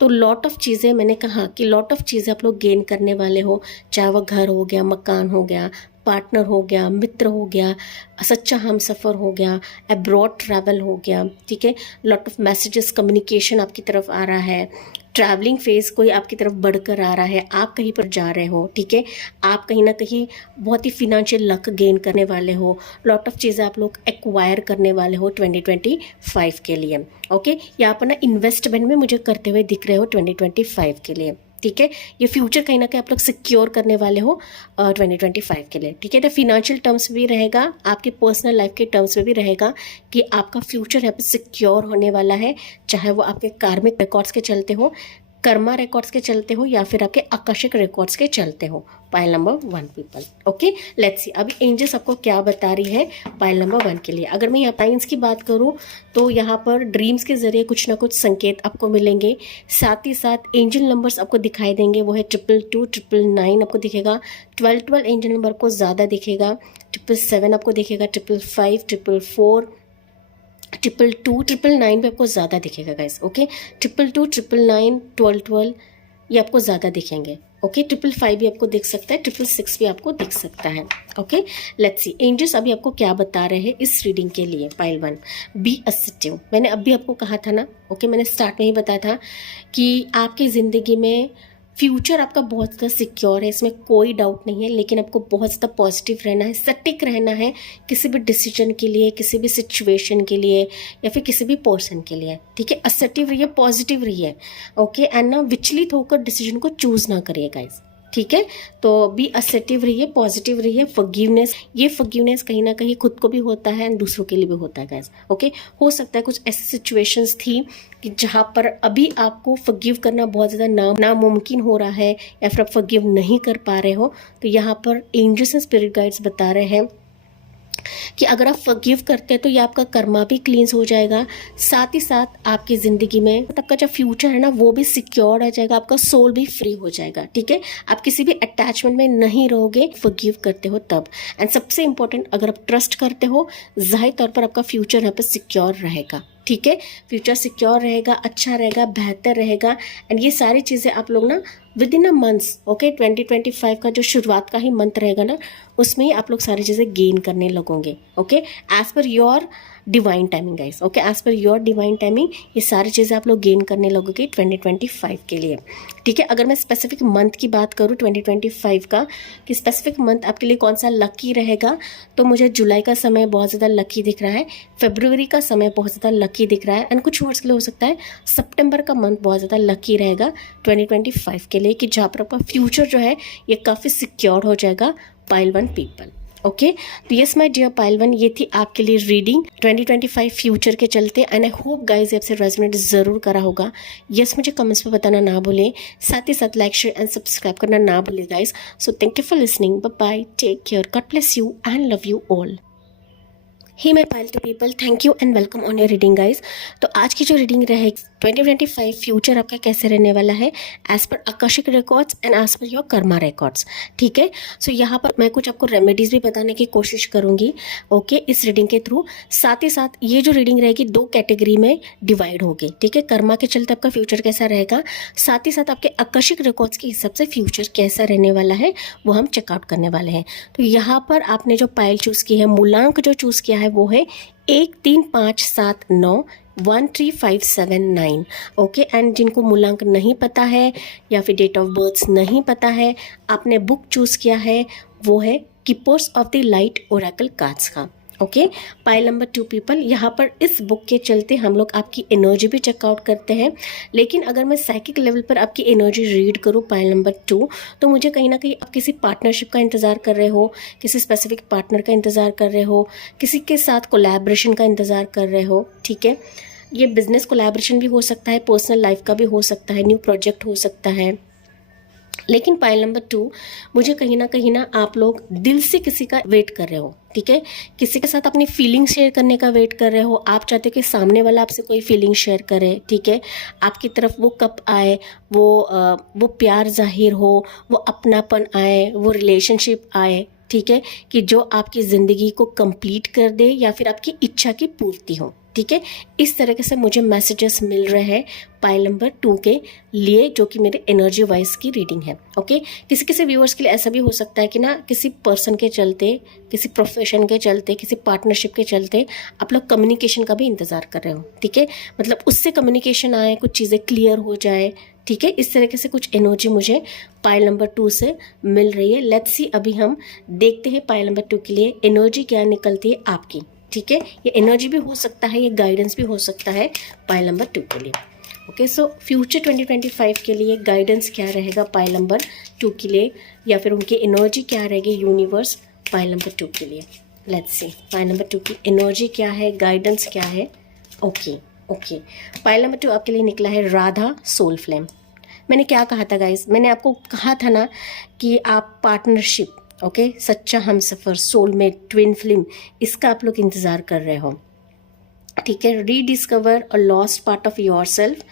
तो लॉट ऑफ चीज़ें, मैंने कहा कि लॉट ऑफ चीज़ें आप लोग गेन करने वाले हो, चाहे वो घर हो गया, मकान हो गया, पार्टनर हो गया, मित्र हो गया, सच्चा हमसफ़र हो गया, अब्रॉड ट्रैवल हो गया। ठीक है, लॉट ऑफ मैसेजेस, कम्युनिकेशन आपकी तरफ आ रहा है, ट्रैवलिंग फेज कोई आपकी तरफ बढ़कर आ रहा है, आप कहीं पर जा रहे हो। ठीक है, आप कहीं ना कहीं बहुत ही फिनेंशियल लक गेन करने वाले हो, लॉट ऑफ चीज़ें आप लोग एक्वायर करने वाले हो 2025 के लिए। ओके, यहाँ पर ना इन्वेस्टमेंट में मुझे करते हुए दिख रहे हो 2025 के लिए। ठीक है, ये फ्यूचर कहीं ना कहीं आप लोग सिक्योर करने वाले हो 2025 के लिए। ठीक है, तो फिनेंशियल टर्म्स भी रहेगा, आपके पर्सनल लाइफ के टर्म्स में भी रहेगा कि आपका फ्यूचर यहाँ पे सिक्योर होने वाला है, चाहे वो आपके कार्मिक रिकॉर्ड्स के चलते हो, कर्मा रिकॉर्ड्स के चलते हो, या फिर आपके आकर्षक रिकॉर्ड्स के चलते हो। Pile number 1 people. Okay, let's सी अभी एंजल्स आपको क्या बता रही है पाइल नंबर 1 के लिए। अगर मैं यहाँ साइंस की बात करूँ तो यहाँ पर ड्रीम्स के जरिए कुछ ना कुछ संकेत आपको मिलेंगे, साथ ही साथ एंजल नंबर्स आपको दिखाई देंगे, वो है 222, 999 आपको दिखेगा, 12 एंजल नंबर आपको ज़्यादा दिखेगा, 777 आपको दिखेगा, 555, 444, 222, 999 भी आपको ज़्यादा दिखेगा गाइस। ओके, 222, 999, 12 ये आपको ज़्यादा दिखेंगे। ओके, 555 भी आपको दिख सकता है, 666 भी आपको दिख सकता है। ओके, लेट्स सी एंजल्स अभी आपको क्या बता रहे हैं इस रीडिंग के लिए। Pile 1, be assertive. मैंने अभी आपको कहा था ना, ओके, मैंने स्टार्ट में ही बताया था कि आपकी ज़िंदगी में फ्यूचर आपका बहुत ज़्यादा सिक्योर है, इसमें कोई डाउट नहीं है, लेकिन आपको बहुत ज़्यादा पॉजिटिव रहना है, सटीक रहना है किसी भी डिसीजन के लिए, किसी भी सिचुएशन के लिए, या फिर किसी भी पर्सन के लिए। ठीक है, असर्टिव रहिए, पॉजिटिव रहिए। ओके, एंड ना विचलित होकर डिसीजन को चूज ना करिए गाइस। ठीक है, तो बी असर्टिव रहिए, पॉजिटिव रहिए, फॉरगिवनेस, ये फॉरगिवनेस कहीं ना कहीं खुद को भी होता है एंड दूसरों के लिए भी होता है गाइस। ओके, हो सकता है कुछ ऐसी सिचुएशंस थी कि जहाँ पर अभी आपको फॉरगिव करना बहुत ज़्यादा नामुमकिन हो रहा है, या फिर आप फॉरगिव नहीं कर पा रहे हो, तो यहाँ पर एंजल्स एंड स्पिरिट गाइड्स बता रहे हैं कि अगर आप फॉरगिव करते हैं तो ये आपका कर्मा भी क्लींस हो जाएगा, साथ ही साथ आपकी ज़िंदगी में आपका जो फ्यूचर है ना वो भी सिक्योर आ जाएगा, आपका सोल भी फ्री हो जाएगा। ठीक है, आप किसी भी अटैचमेंट में नहीं रहोगे, फॉरगिव करते हो तब। एंड सबसे इंपॉर्टेंट, अगर आप ट्रस्ट करते हो, जाहिर तौर पर आपका फ्यूचर यहाँ पर सिक्योर रहेगा। ठीक है, फ्यूचर सिक्योर रहेगा, अच्छा रहेगा, बेहतर रहेगा। एंड ये सारी चीज़ें आप लोग ना with in a months, okay, 2025 का जो शुरुआत का ही मंथ रहेगा ना, उसमें ही आप लोग सारी चीज़ें गेन करने लगोगे। Okay, as per your divine timing guys, okay, as per your divine timing ये सारी चीज़ें आप लोग गेन करने लगोगे 2025 के लिए। ठीक है, अगर मैं स्पेसिफिक मंथ की बात करूँ 2025 का, कि स्पेसिफिक मंथ आपके लिए कौन सा लकी रहेगा, तो मुझे जुलाई का समय बहुत ज़्यादा लकी दिख रहा है, फरवरी का समय बहुत ज़्यादा लकी दिख रहा है, एंड कुछ वर्ड्स के लिए हो सकता है सितंबर का मंथ बहुत ज़्यादा लकी रहेगा 2025 के लिए, कि जहाँ पर आपका फ्यूचर जो है ये काफ़ी सिक्योर हो जाएगा पाइल 1 पीपल। ओके, तो यस माय डियर पाइल 1, ये थी आपके लिए रीडिंग 2025 फ्यूचर के चलते। एंड आई होप गाइज आपसे रेजोनेट ज़रूर करा होगा। यस, मुझे कमेंट्स में बताना ना भूलें, साथ ही साथ लाइक शेयर एंड सब्सक्राइब करना ना भूलें guys. So thank you for listening, bye bye, take care, God bless you and love you all. Hi my pile 2 people, thank you and welcome on your reading guys. तो आज की जो reading रहेगी 2025 future आपका कैसे रहने वाला है as per Akashic records and as per your karma records. ठीक है, सो यहाँ पर मैं कुछ आपको रेमेडीज भी बताने की कोशिश करूंगी, ओके, इस रीडिंग के थ्रू। साथ ही साथ ये जो रीडिंग रहेगी 2 कैटेगरी में डिवाइड होगी। ठीक है, कर्मा के चलते आपका फ्यूचर कैसा रहेगा, साथ ही साथ आपके आकाशिक रिकॉर्ड्स के हिसाब से फ्यूचर कैसा रहने वाला है, वो हम चेकआउट करने वाले हैं। तो यहाँ पर आपने जो पाइल चूज़ की है, मूलांक जो चूज़ किया है वो है 1 3 5 7 9 1 3 5 7 9। ओके, एंड जिनको मूलांक नहीं पता है या फिर डेट ऑफ बर्थ नहीं पता है, आपने बुक चूज़ किया है वो है keepers of the light Oracle cards का। ओके, पाइल नंबर 2 पीपल, यहाँ पर इस बुक के चलते हम लोग आपकी एनर्जी भी चेकआउट करते हैं। लेकिन अगर मैं साइकिक लेवल पर आपकी एनर्जी रीड करूँ पाइल नंबर 2, तो मुझे कहीं ना कहीं आप किसी पार्टनरशिप का इंतज़ार कर रहे हो, किसी स्पेसिफिक पार्टनर का इंतज़ार कर रहे हो, किसी के साथ कोलैबोरेशन का इंतज़ार कर रहे हो। ठीक है, ये बिजनेस कोलैबोरेशन भी हो सकता है, पर्सनल लाइफ का भी हो सकता है, न्यू प्रोजेक्ट हो सकता है। लेकिन पाइल नंबर 2, मुझे कहीं ना आप लोग दिल से किसी का वेट कर रहे हो। ठीक है, किसी के साथ अपनी फीलिंग शेयर करने का वेट कर रहे हो। आप चाहते हो कि सामने वाला आपसे कोई फीलिंग शेयर करे। ठीक है, आपकी तरफ वो कब आए, वो प्यार जाहिर हो, वो अपनापन आए, वो रिलेशनशिप आए। ठीक है, कि जो आपकी ज़िंदगी को कंप्लीट कर दे या फिर आपकी इच्छा की पूर्ति हो। ठीक है, इस तरीके से मुझे मैसेजेस मिल रहे हैं पाइल नंबर 2 के लिए, जो कि मेरे एनर्जी वाइज की रीडिंग है। ओके, किसी किसी व्यूअर्स के लिए ऐसा भी हो सकता है कि ना किसी पर्सन के चलते, किसी प्रोफेशन के चलते, किसी पार्टनरशिप के चलते आप लोग कम्युनिकेशन का भी इंतज़ार कर रहे हो। ठीक है, मतलब उससे कम्युनिकेशन आए, कुछ चीज़ें क्लियर हो जाए। ठीक है, इस तरीके से कुछ एनर्जी मुझे पाइल नंबर 2 से मिल रही है। लेट्स सी, अभी हम देखते हैं पाइल नंबर 2 के लिए एनर्जी क्या निकलती है आपकी। ठीक है, ये एनर्जी भी हो सकता है, ये गाइडेंस भी हो सकता है पाइल नंबर 2 के लिए। ओके, सो फ्यूचर 2025 के लिए गाइडेंस क्या रहेगा पाइल नंबर 2 के लिए, या फिर उनकी एनर्जी क्या रहेगी यूनिवर्स पाइल नंबर 2 के लिए। लेट्स सी पाइल नंबर 2 की एनर्जी क्या है, गाइडेंस क्या है। ओके, पाइल नंबर 2 आपके लिए निकला है राधा सोल फ्लेम। मैंने क्या कहा था गाइस, मैंने आपको कहा था ना कि आप पार्टनरशिप, ओके, सच्चा हमसफ़र, सोलमेट, ट्विन फ्लेम, इसका आप लोग इंतज़ार कर रहे हो। ठीक है, rediscover a lost part of your self,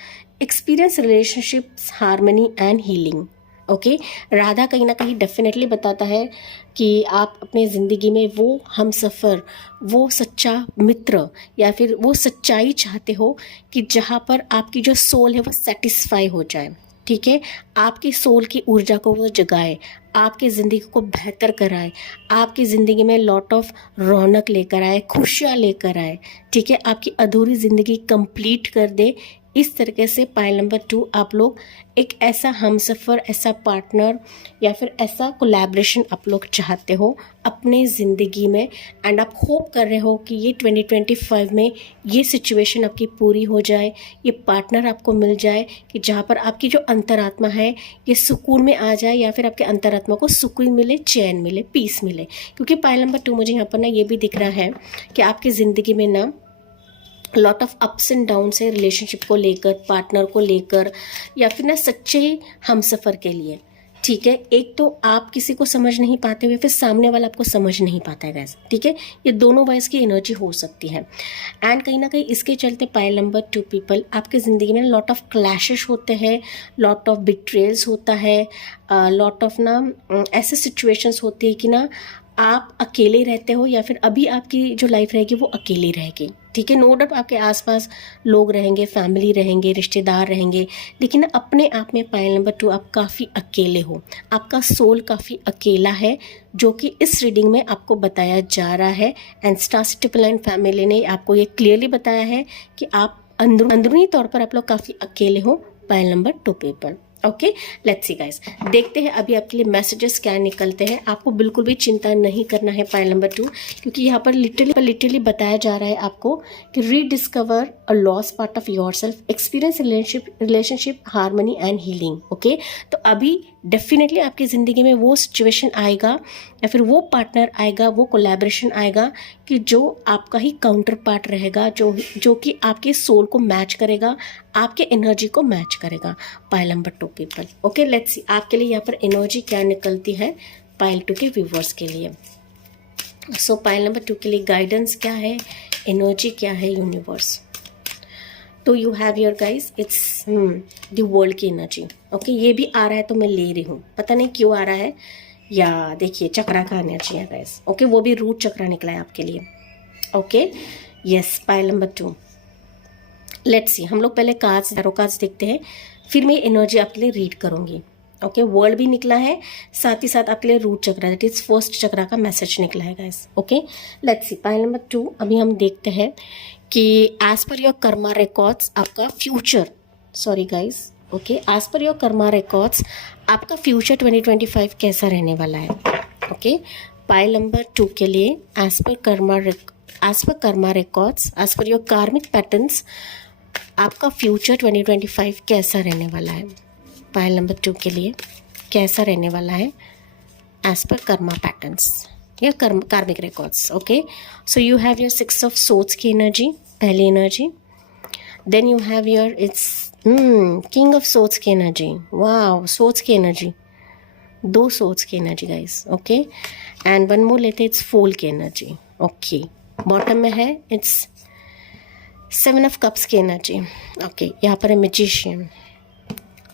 experience relationships, harmony and healing. Okay, Radha कहीं ना कहीं डेफिनेटली बताता है कि आप अपने ज़िंदगी में वो हमसफ़र, वो सच्चा मित्र या फिर वो सच्चाई चाहते हो कि जहाँ पर आपकी जो सोल है वो सेटिस्फाई हो जाए। ठीक है, आपकी सोल की ऊर्जा को वो जगाए, आपकी ज़िंदगी को बेहतर कराए, आपकी ज़िंदगी में लॉट ऑफ रौनक लेकर आए, खुशियाँ लेकर आए। ठीक है, आपकी अधूरी ज़िंदगी कंप्लीट कर दे। इस तरीके से पाइल नंबर 2 आप लोग एक ऐसा हमसफ़र, ऐसा पार्टनर या फिर ऐसा कोलैबोरेशन आप लोग चाहते हो अपने ज़िंदगी में, एंड आप होप कर रहे हो कि ये 2025 में ये सिचुएशन आपकी पूरी हो जाए, ये पार्टनर आपको मिल जाए कि जहाँ पर आपकी जो अंतरात्मा है ये सुकून में आ जाए, या फिर आपके अंतरात्मा को सुकून मिले, चैन मिले, पीस मिले। क्योंकि पाइल नंबर 2 मुझे यहाँ पर ना ये भी दिख रहा है कि आपकी ज़िंदगी में ना lot of ups and downs है रिलेशनशिप को लेकर, पार्टनर को लेकर, या फिर ना सच्चे हमसफ़र के लिए। ठीक है, एक तो आप किसी को समझ नहीं पाते हुए फिर सामने वाला आपको समझ नहीं पाता है गैस। ठीक है, ये दोनों वाइज की एनर्जी हो सकती है। एंड कहीं ना कहीं इसके चलते पाइल नंबर 2 पीपल आपके ज़िंदगी में लॉट ऑफ क्लैशेस होते हैं, लॉट ऑफ बिट्रेल्स होता है, लॉट ऑफ ना ऐसे सिचुएशंस होती है कि ना आप अकेले रहते हो या फिर अभी आपकी जो लाइफ रहेगी वो अकेली रहेगी, ठीक है। नो डाउट आपके आसपास लोग रहेंगे, फैमिली रहेंगे, रिश्तेदार रहेंगे, लेकिन अपने आप में पाइल नंबर 2 आप काफ़ी अकेले हो, आपका सोल काफ़ी अकेला है, जो कि इस रीडिंग में आपको बताया जा रहा है। And star triple nine family ने आपको ये क्लियरली बताया है कि आप अंदरूनी तौर पर आप लोग काफ़ी अकेले हो, pile number 2 people. Okay, let's see guys, देखते हैं अभी आपके लिए मैसेजेस क्या निकलते हैं। आपको बिल्कुल भी चिंता नहीं करना है पाइल नंबर 2, क्योंकि यहाँ पर लिटरली बताया जा रहा है आपको कि rediscover a lost part of yourself, experience relationship harmony and healing. Okay, तो अभी डेफिनेटली आपकी ज़िंदगी में वो सिचुएशन आएगा या फिर वो पार्टनर आएगा, वो कोलैबोरेशन आएगा कि जो आपका ही काउंटर पार्ट रहेगा, जो कि आपके सोल को मैच करेगा, आपके एनर्जी को मैच करेगा। Pile number 2 people. Okay, let's सी आपके लिए यहाँ पर एनर्जी क्या निकलती है पाइल 2 के व्यूवर्स के लिए। सो पाइल नंबर 2 के लिए गाइडेंस क्या है, एनर्जी क्या है यूनिवर्स। तो you have your guys, it's the world की एनर्जी। ओके, ये भी आ रहा है तो मैं ले रही हूँ, पता नहीं क्यों आ रहा है। या देखिए चक्रा का एनर्जी है गाइस। ओके, वो भी रूट चक्रा निकला है आपके लिए। Okay, yes, pile number 2। Let's see, हम लोग पहले कार्ड्स, टैरो कार्ड्स देखते हैं, फिर मैं एनर्जी आपके लिए रीड करूंगी। ओके, वर्ल्ड भी निकला है, साथ ही साथ आपके लिए root chakra, that is first chakra का मैसेज निकला है guys. Okay, let's see pile number 2। अभी हम देखते हैं कि as per your karma records आपका future, sorry guys, okay, as per your karma records आपका फ्यूचर 2025 कैसा रहने वाला है। ओके, पाइल नंबर 2 के लिए as per karma records, as per your karmic patterns आपका फ्यूचर 2025 कैसा रहने वाला है। पाइल नंबर 2 के लिए कैसा रहने वाला है एज पर कर्मा पैटर्न्स या karmic records. Okay, so you have your 6 of swords की एनर्जी, पहली एनर्जी। Then you have your it's king of swords की एनर्जी। वाओ, सोर्ड्स की एनर्जी, 2 सोर्ड्स की energy guys. Okay, and one more लेते, it's fool की energy. Okay, bottom में है इट्स 7 ऑफ कप्स की एनर्जी। ओके, यहाँ पर है मैजिशियन।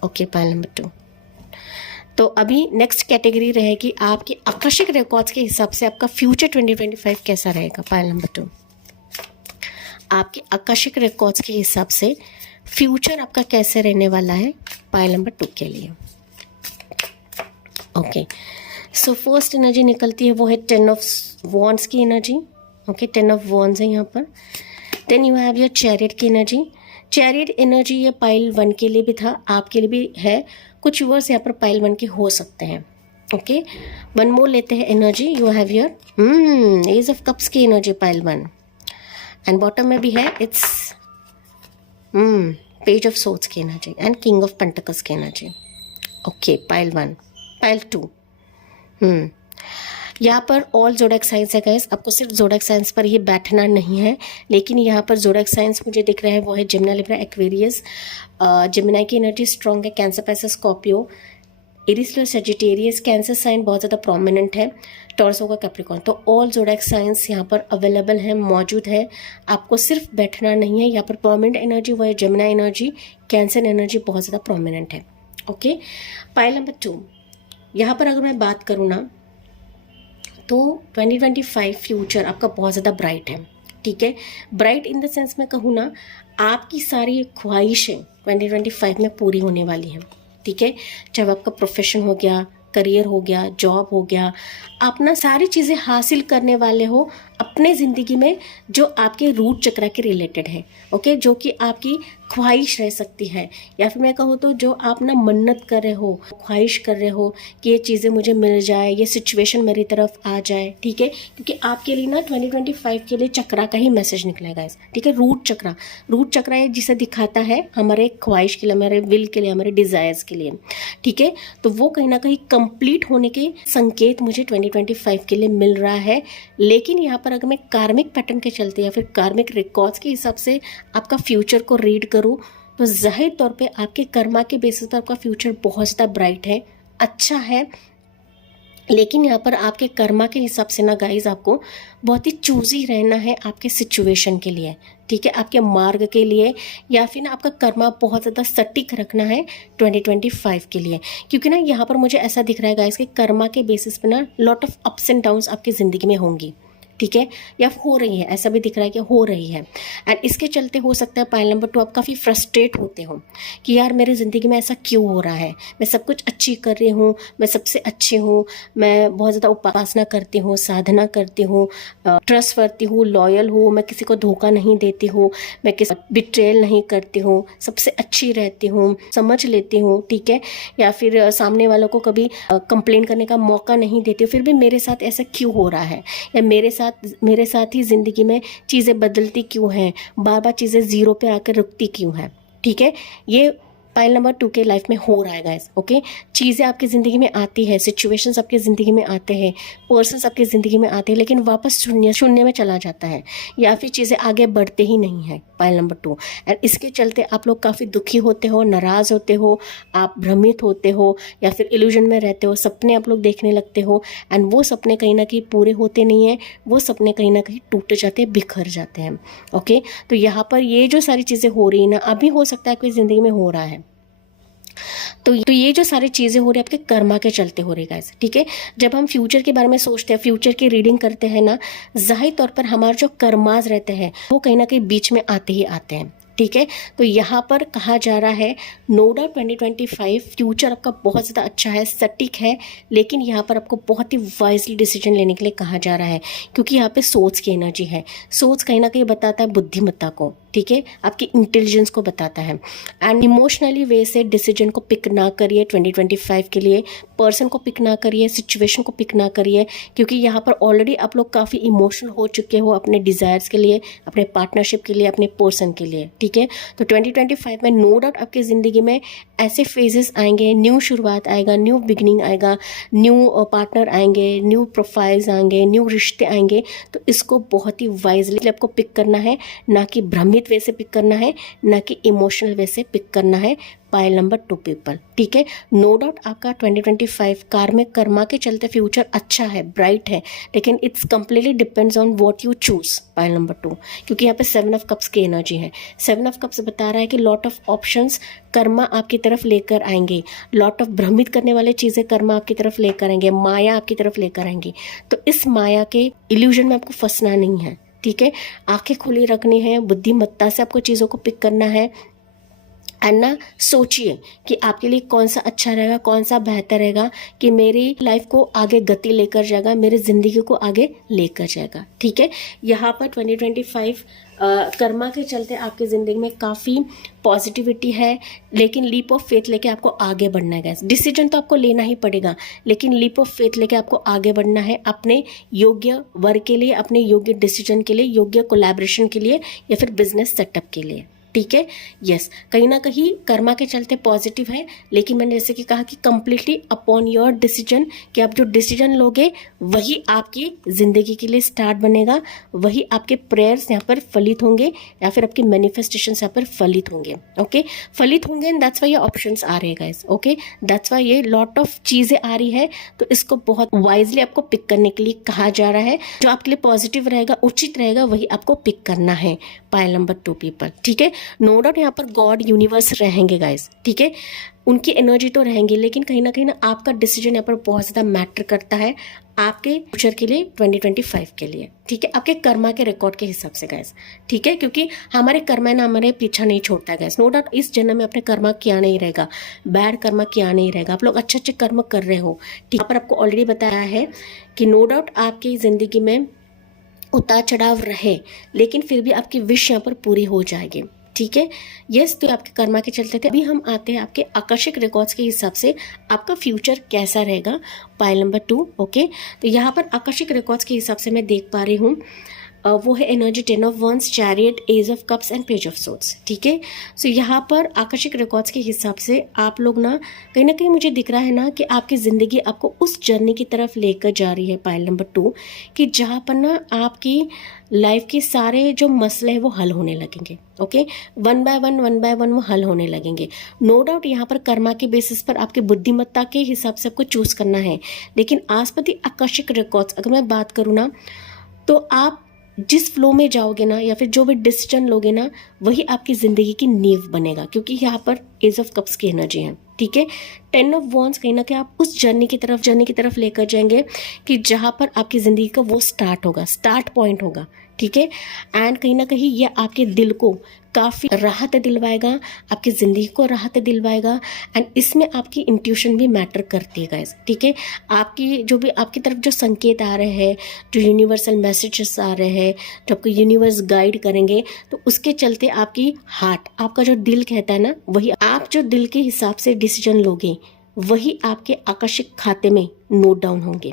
Okay, pile number 2। तो अभी नेक्स्ट कैटेगरी रहेगी आपके आकर्षक रिकॉर्ड्स के हिसाब से आपका फ्यूचर 2025 कैसा रहेगा। पाइल नंबर 2, आपके आकर्षक रिकॉर्ड्स के हिसाब से फ्यूचर आपका कैसे रहने वाला है पाइल नंबर 2 के लिए। ओके, सो फर्स्ट एनर्जी निकलती है वो है 10 ऑफ वॉन्ड्स की एनर्जी। ओके, 10 ऑफ वॉन्ड्स है यहाँ पर। Then you have your chariot की एनर्जी। चैरियट एनर्जी ये पाइल 1 के लिए भी था, आपके लिए भी है, कुछ व्यूअर्स यहाँ पर पाइल 1 के हो सकते हैं। ओके, वन मोर लेते हैं energy. You have your age of cups की एनर्जी पाइल 1, एंड बॉटम में भी है इट्स पेज ऑफ सोर्ड्स की energy and king of pentacles की एनर्जी। Okay, pile 1, pile 2। यहाँ पर ऑल जोडिएक साइंस है गाइस, आपको सिर्फ जोडिएक साइंस पर ही बैठना नहीं है, लेकिन यहाँ पर जोडिएक साइंस मुझे दिख रहा है वो है जिमिनी, लिब्रा, एक्वेरियस। जिमिनी की एनर्जी स्ट्रॉन्ग है, Cancer, Pisces, Scorpio, Aries, Sagittarius, Cancer sign बहुत ज़्यादा प्रोमिनेंट है, टॉरस होगा, कैप्रिकॉर्न। तो ऑल जोडिएक साइंस यहाँ पर अवेलेबल है, मौजूद है, आपको सिर्फ बैठना नहीं है। यहाँ पर प्रोमिनेंट एनर्जी वो है जिमिनी एनर्जी, कैंसर एनर्जी बहुत ज़्यादा प्रोमिनेंट है। ओके, पाइल नंबर 2, यहाँ पर अगर मैं बात करूँ ना तो 2025 फ्यूचर आपका बहुत ज़्यादा ब्राइट है, ठीक है। ब्राइट इन द सेंस मैं कहूँ ना, आपकी सारी ख्वाहिशें 2025 में पूरी होने वाली हैं, ठीक है। चाहे आपका प्रोफेशन हो गया, करियर हो गया, जॉब हो गया, आप ना सारी चीज़ें हासिल करने वाले हो अपने ज़िंदगी में जो आपके रूट चक्र के रिलेटेड है। ओके, जो कि आपकी ख्वाहिश रह सकती है, या फिर मैं कहूँ तो जो आप ना मन्नत कर रहे हो, ख्वाहिश कर रहे हो कि ये चीज़ें मुझे मिल जाए, ये सिचुएशन मेरी तरफ आ जाए, ठीक है। क्योंकि आपके लिए ना 2025 के लिए चक्रा का ही मैसेज निकलेगा इस, ठीक है। रूट चक्रा है जिसे दिखाता है हमारे ख्वाहिश के लिए, हमारे विल के लिए, हमारे डिज़ायर्स के लिए, ठीक है। तो वो कहीं ना कहीं कंप्लीट होने के संकेत मुझे 2025 के लिए मिल रहा है। लेकिन यहाँ पर अगर मैं कार्मिक पैटर्न के चलते या फिर कार्मिक रिकॉर्ड्स के हिसाब से आपका फ्यूचर को रीड करूँ तो जाहिर तौर पे आपके कर्मा के बेसिस पर आपका फ्यूचर बहुत ज़्यादा ब्राइट है, अच्छा है। लेकिन यहाँ पर आपके कर्मा के हिसाब से ना गाइज आपको बहुत ही चूजी रहना है आपके सिचुएशन के लिए, ठीक है, आपके मार्ग के लिए, या फिर ना आपका कर्मा बहुत ज़्यादा सटीक रखना है 2025 के लिए। क्योंकि ना यहाँ पर मुझे ऐसा दिख रहा है गाइज कि कर्मा के बेसिस पे ना lot of ups and downs आपकी ज़िंदगी में होंगी, ठीक है, या हो रही है, ऐसा भी दिख रहा है कि हो रही है। एंड इसके चलते हो सकता है पाइल नंबर 2 आप काफ़ी फ्रस्ट्रेट होते हो कि यार मेरी ज़िंदगी में ऐसा क्यों हो रहा है, मैं सब कुछ अच्छी कर रही हूँ, मैं सबसे अच्छी हूँ, मैं बहुत ज़्यादा उपासना करती हूँ, साधना करती हूँ, ट्रस्ट करती हूँ, लॉयल हूँ, मैं किसी को धोखा नहीं देती हूँ, मैं किसी बिट्रेल नहीं करती हूँ, सबसे अच्छी रहती हूँ, समझ लेती हूँ, ठीक है, या फिर सामने वालों को कभी कंप्लेन करने का मौका नहीं देती हूँ, फिर भी मेरे साथ ऐसा क्यों हो रहा है, या मेरे साथ ही ज़िंदगी में चीज़ें बदलती क्यों हैं, बार बार चीज़ें ज़ीरो पे आकर रुकती क्यों हैं, ठीक है। ये पाइल नंबर 2 के लाइफ में हो रहा है गाइस, ओके। चीज़ें आपकी ज़िंदगी में आती है, सिचुएशंस आपकी ज़िंदगी में आते हैं, पर्सन्स आपकी ज़िंदगी में आते हैं, लेकिन वापस शून्य में चला जाता है, या फिर चीज़ें आगे बढ़ते ही नहीं हैं, पाइल नंबर 2। एंड इसके चलते आप लोग काफ़ी दुखी होते हो, नाराज़ होते हो, आप भ्रमित होते हो, या फिर इल्यूजन में रहते हो, सपने आप लोग देखने लगते हो, एंड वो सपने कहीं ना कहीं पूरे होते नहीं हैं, वो सपने कहीं ना कहीं टूट जाते हैं, बिखर जाते हैं, ओके। तो यहाँ पर ये जो सारी चीज़ें हो रही है ना, अभी हो सकता है आपकी ज़िंदगी में हो रहा है, तो ये जो सारी चीज़ें हो रही है आपके कर्मा के चलते हो रही है गाइस, ठीक है। जब हम फ्यूचर के बारे में सोचते हैं, फ्यूचर की रीडिंग करते हैं ना, जाहिर तौर पर हमारे जो कर्माज रहते हैं वो कहीं ना कहीं बीच में आते ही आते हैं, ठीक है। तो यहाँ पर कहा जा रहा है नो डाउट 2025 फ्यूचर आपका बहुत ज़्यादा अच्छा है, सटीक है, लेकिन यहाँ पर आपको बहुत ही वाइजली डिसीजन लेने के लिए कहा जा रहा है, क्योंकि यहाँ पे सोच की एनर्जी है। सोच कहीं ना कहीं बताता है बुद्धिमत्ता को, ठीक है, आपकी इंटेलिजेंस को बताता है। एंड इमोशनली वे से डिसीजन को पिक ना करिए 2025 के लिए, पर्सन को पिक ना करिए, सिचुएशन को पिक ना करिए, क्योंकि यहाँ पर ऑलरेडी आप लोग काफ़ी इमोशनल हो चुके हो अपने डिज़ायर्स के लिए, अपने पार्टनरशिप के लिए, अपने पर्सन के लिए, ठीक है। तो 2025 में नो डाउट आपकी ज़िंदगी में ऐसे फेजेस आएंगे, न्यू शुरुआत आएगा, न्यू बिगनिंग आएगा, न्यू पार्टनर आएंगे, न्यू प्रोफाइल्स आएंगे, न्यू रिश्ते आएंगे। तो इसको बहुत ही वाइजली आपको पिक करना है, ना कि भ्रमित वे से पिक करना है, ना कि इमोशनल वे से पिक करना है, पाइल नंबर 2 पीपल, ठीक है। नो डाउट आपका 2025 कार्मिक कर्मा के चलते फ्यूचर अच्छा है, ब्राइट है, लेकिन it's completely depends on what you choose, pile number 2, क्योंकि यहाँ पे 7 ऑफ कप्स की एनर्जी है। 7 ऑफ कप्स बता रहा है कि लॉट ऑफ ऑप्शंस कर्मा आपकी तरफ लेकर आएंगे, लॉट ऑफ भ्रमित करने वाले चीज़ें कर्मा आपकी तरफ लेकर आएंगे, माया आपकी तरफ लेकर आएंगे। तो इस माया के इल्यूजन में आपको फंसना नहीं है, ठीक है। आंखें खुली रखनी है, बुद्धिमत्ता से आपको चीज़ों को पिक करना है, एंड ना सोचिए कि आपके लिए कौन सा अच्छा रहेगा, कौन सा बेहतर रहेगा, कि मेरी लाइफ को आगे गति लेकर जाएगा, मेरी ज़िंदगी को आगे लेकर जाएगा, ठीक है। यहाँ पर 2025 कर्मा के चलते आपकी ज़िंदगी में काफ़ी पॉजिटिविटी है, लेकिन लीप ऑफ फेथ लेके आपको आगे बढ़ना है गाइस। डिसीजन तो आपको लेना ही पड़ेगा, लेकिन लीप ऑफ फेथ लेके आपको आगे बढ़ना है अपने योग्य वर्क के लिए, अपने योग्य डिसीजन के लिए, योग्य कोलैबोरेशन के लिए, या फिर बिजनेस सेटअप के लिए, ठीक है। यस, कहीं ना कहीं कर्मा के चलते पॉजिटिव है, लेकिन मैंने जैसे कि कहा कि कंप्लीटली अपॉन योर डिसीजन, कि आप जो डिसीजन लोगे वही आपकी ज़िंदगी के लिए स्टार्ट बनेगा, वही आपके प्रेयर्स यहाँ पर फलित होंगे, या फिर आपके मैनिफेस्टेशंस यहाँ पर फलित होंगे, ओके, फलित होंगे। एंड दैट्स वाई ये ऑप्शंस आ रहे हैं गाइस, ओके, दैट्स वाई ये लॉट ऑफ चीज़ें आ रही है। तो इसको बहुत वाइजली आपको पिक करने के लिए कहा जा रहा है, जो आपके लिए पॉजिटिव रहेगा, उचित रहेगा, वही आपको पिक करना है, पाइल नंबर 2 पीपल, ठीक है। नो डाउट यहाँ पर गॉड यूनिवर्स रहेंगे गाइस, ठीक है, उनकी एनर्जी तो रहेंगी, लेकिन कहीं ना आपका डिसीजन यहाँ पर बहुत ज़्यादा मैटर करता है आपके फ्यूचर के लिए, 2025 के लिए, ठीक है, आपके कर्मा के रिकॉर्ड के हिसाब से गाइस, ठीक है, क्योंकि हमारे कर्मा ना हमारे पीछा नहीं छोड़ता है गाइस। नो डाउट इस जन्म में अपने कर्मा किया नहीं रहेगा, बैड कर्मा किया नहीं रहेगा, आप लोग अच्छे कर्म कर रहे हो, ठीक। यहाँ पर आपको ऑलरेडी बताया है कि नो डाउट आपकी ज़िंदगी में उतार चढ़ाव रहे, लेकिन फिर भी आपकी विश यहाँ पर पूरी हो जाएगी, ठीक है। यस, तो आपके कर्मा के चलते थे। अभी हम आते हैं आपके आकर्षक रिकॉर्ड्स के हिसाब से आपका फ्यूचर कैसा रहेगा, पाइल नंबर 2, ओके। तो यहाँ पर आकर्षक रिकॉर्ड्स के हिसाब से मैं देख पा रही हूँ वो है energy 10 of wands, chariot, ace of cups and page of swords. ठीक है, सो यहाँ पर आकर्षक रिकॉर्ड्स के हिसाब से आप लोग ना कहीं मुझे दिख रहा है ना कि आपकी ज़िंदगी आपको उस जर्नी की तरफ लेकर जा रही है, पाइल नंबर 2, कि जहाँ पर ना आपकी लाइफ के सारे जो मसले हैं वो हल होने लगेंगे। ओके, वन बाय वन वो हल होने लगेंगे। नो डाउट यहाँ पर कर्मा के बेसिस पर आपकी बुद्धिमत्ता के हिसाब से आपको चूज करना है, लेकिन आस्पति आकर्षक रिकॉर्ड्स अगर मैं बात करूँ ना, तो आप जिस फ्लो में जाओगे ना या फिर जो भी डिसीजन लोगे ना, वही आपकी ज़िंदगी की नींव बनेगा, क्योंकि यहाँ पर एज ऑफ कप्स की एनर्जी है। ठीक है, 10 ऑफ वॉन्ड्स कहीं ना कहीं आप उस जर्नी की तरफ लेकर जाएंगे कि जहाँ पर आपकी ज़िंदगी का वो स्टार्ट होगा, स्टार्ट पॉइंट होगा। ठीक है, एंड कहीं ना कहीं ये आपके दिल को काफ़ी राहत दिलवाएगा, आपकी ज़िंदगी को राहत दिलवाएगा, एंड इसमें आपकी इंट्यूशन भी मैटर करती है गाइस। ठीक है, आपकी जो भी आपकी तरफ जो संकेत आ रहे हैं, जो यूनिवर्सल मैसेजेस आ रहे हैं, जो आपको यूनिवर्स गाइड करेंगे, तो उसके चलते आपकी हार्ट, आपका जो दिल कहता है ना, वही आप जो दिल के हिसाब से डिसीजन लोगे वही आपके आकर्षक खाते में नोट डाउन होंगे।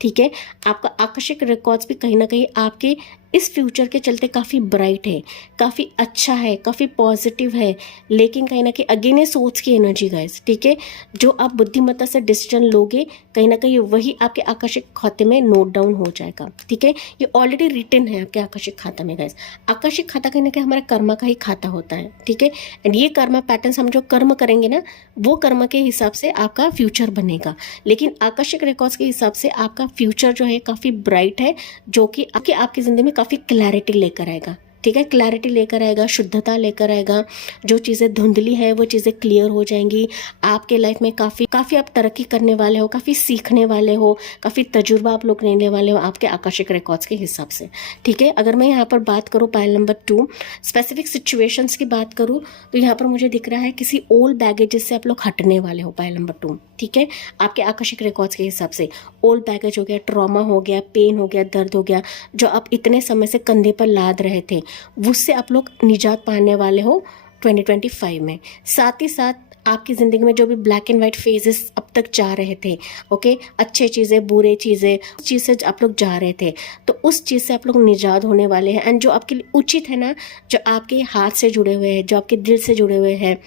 ठीक है, आपका आकर्षक रिकॉर्ड्स भी कहीं ना कहीं आपके इस फ्यूचर के चलते काफ़ी ब्राइट है, काफ़ी अच्छा है, काफ़ी पॉजिटिव है, लेकिन कहीं ना कहीं अगेन ये सोच की एनर्जी गाइस। ठीक है, जो आप बुद्धिमत्ता से डिसीजन लोगे कहीं ना कहीं वही आपके आकर्षक खाते में नोट डाउन हो जाएगा। ठीक है, ये ऑलरेडी रिटन है आपके आकर्षक खाता में गाइस। आकर्षक खाता कहीं ना कहीं हमारा कर्मा का ही खाता होता है। ठीक है, एंड ये कर्मा पैटर्न हम जो कर्म करेंगे ना, वो कर्म के हिसाब से आपका फ्यूचर बनेगा, लेकिन आकर्षक रिकॉर्ड्स के हिसाब से आपका फ्यूचर जो है काफ़ी ब्राइट है, जो कि आपकी ज़िंदगी में काफ़ी क्लैरिटी लेकर आएगा। ठीक है, क्लैरिटी लेकर आएगा, शुद्धता लेकर आएगा। जो चीज़ें धुंधली है वो चीज़ें क्लियर हो जाएंगी। आपके लाइफ में काफ़ी आप तरक्की करने वाले हो, काफ़ी सीखने वाले हो, काफ़ी तजुर्बा आप लोग लेने वाले हो आपके आकर्षक रिकॉर्ड्स के हिसाब से। ठीक है, अगर मैं यहाँ पर बात करूँ पाइल नंबर 2, स्पेसिफिक सिचुएशंस की बात करूँ, तो यहाँ पर मुझे दिख रहा है किसी ओल्ड बैगेजेस से आप लोग हटने वाले हो, पाइल नंबर 2। ठीक है, आपके आकर्षक रिकॉर्ड्स के हिसाब से ओल्ड बैगेज हो गया, ट्रॉमा हो गया, पेन हो गया, दर्द हो गया, जो आप इतने समय से कंधे पर लाद रहे थे, उससे आप लोग निजात पाने वाले हो 2025 में। साथ ही साथ आपकी ज़िंदगी में जो भी ब्लैक एंड वाइट फेजेस अब तक जा रहे थे, ओके, अच्छे चीज़ें, बुरे चीज़ें, उस चीज़ से आप लोग जा रहे थे, तो उस चीज़ से आप लोग निजात होने वाले हैं। एंड जो आपके लिए उचित है ना, जो आपके हाथ से जुड़े हुए हैं, जो आपके दिल से जुड़े हुए हैं,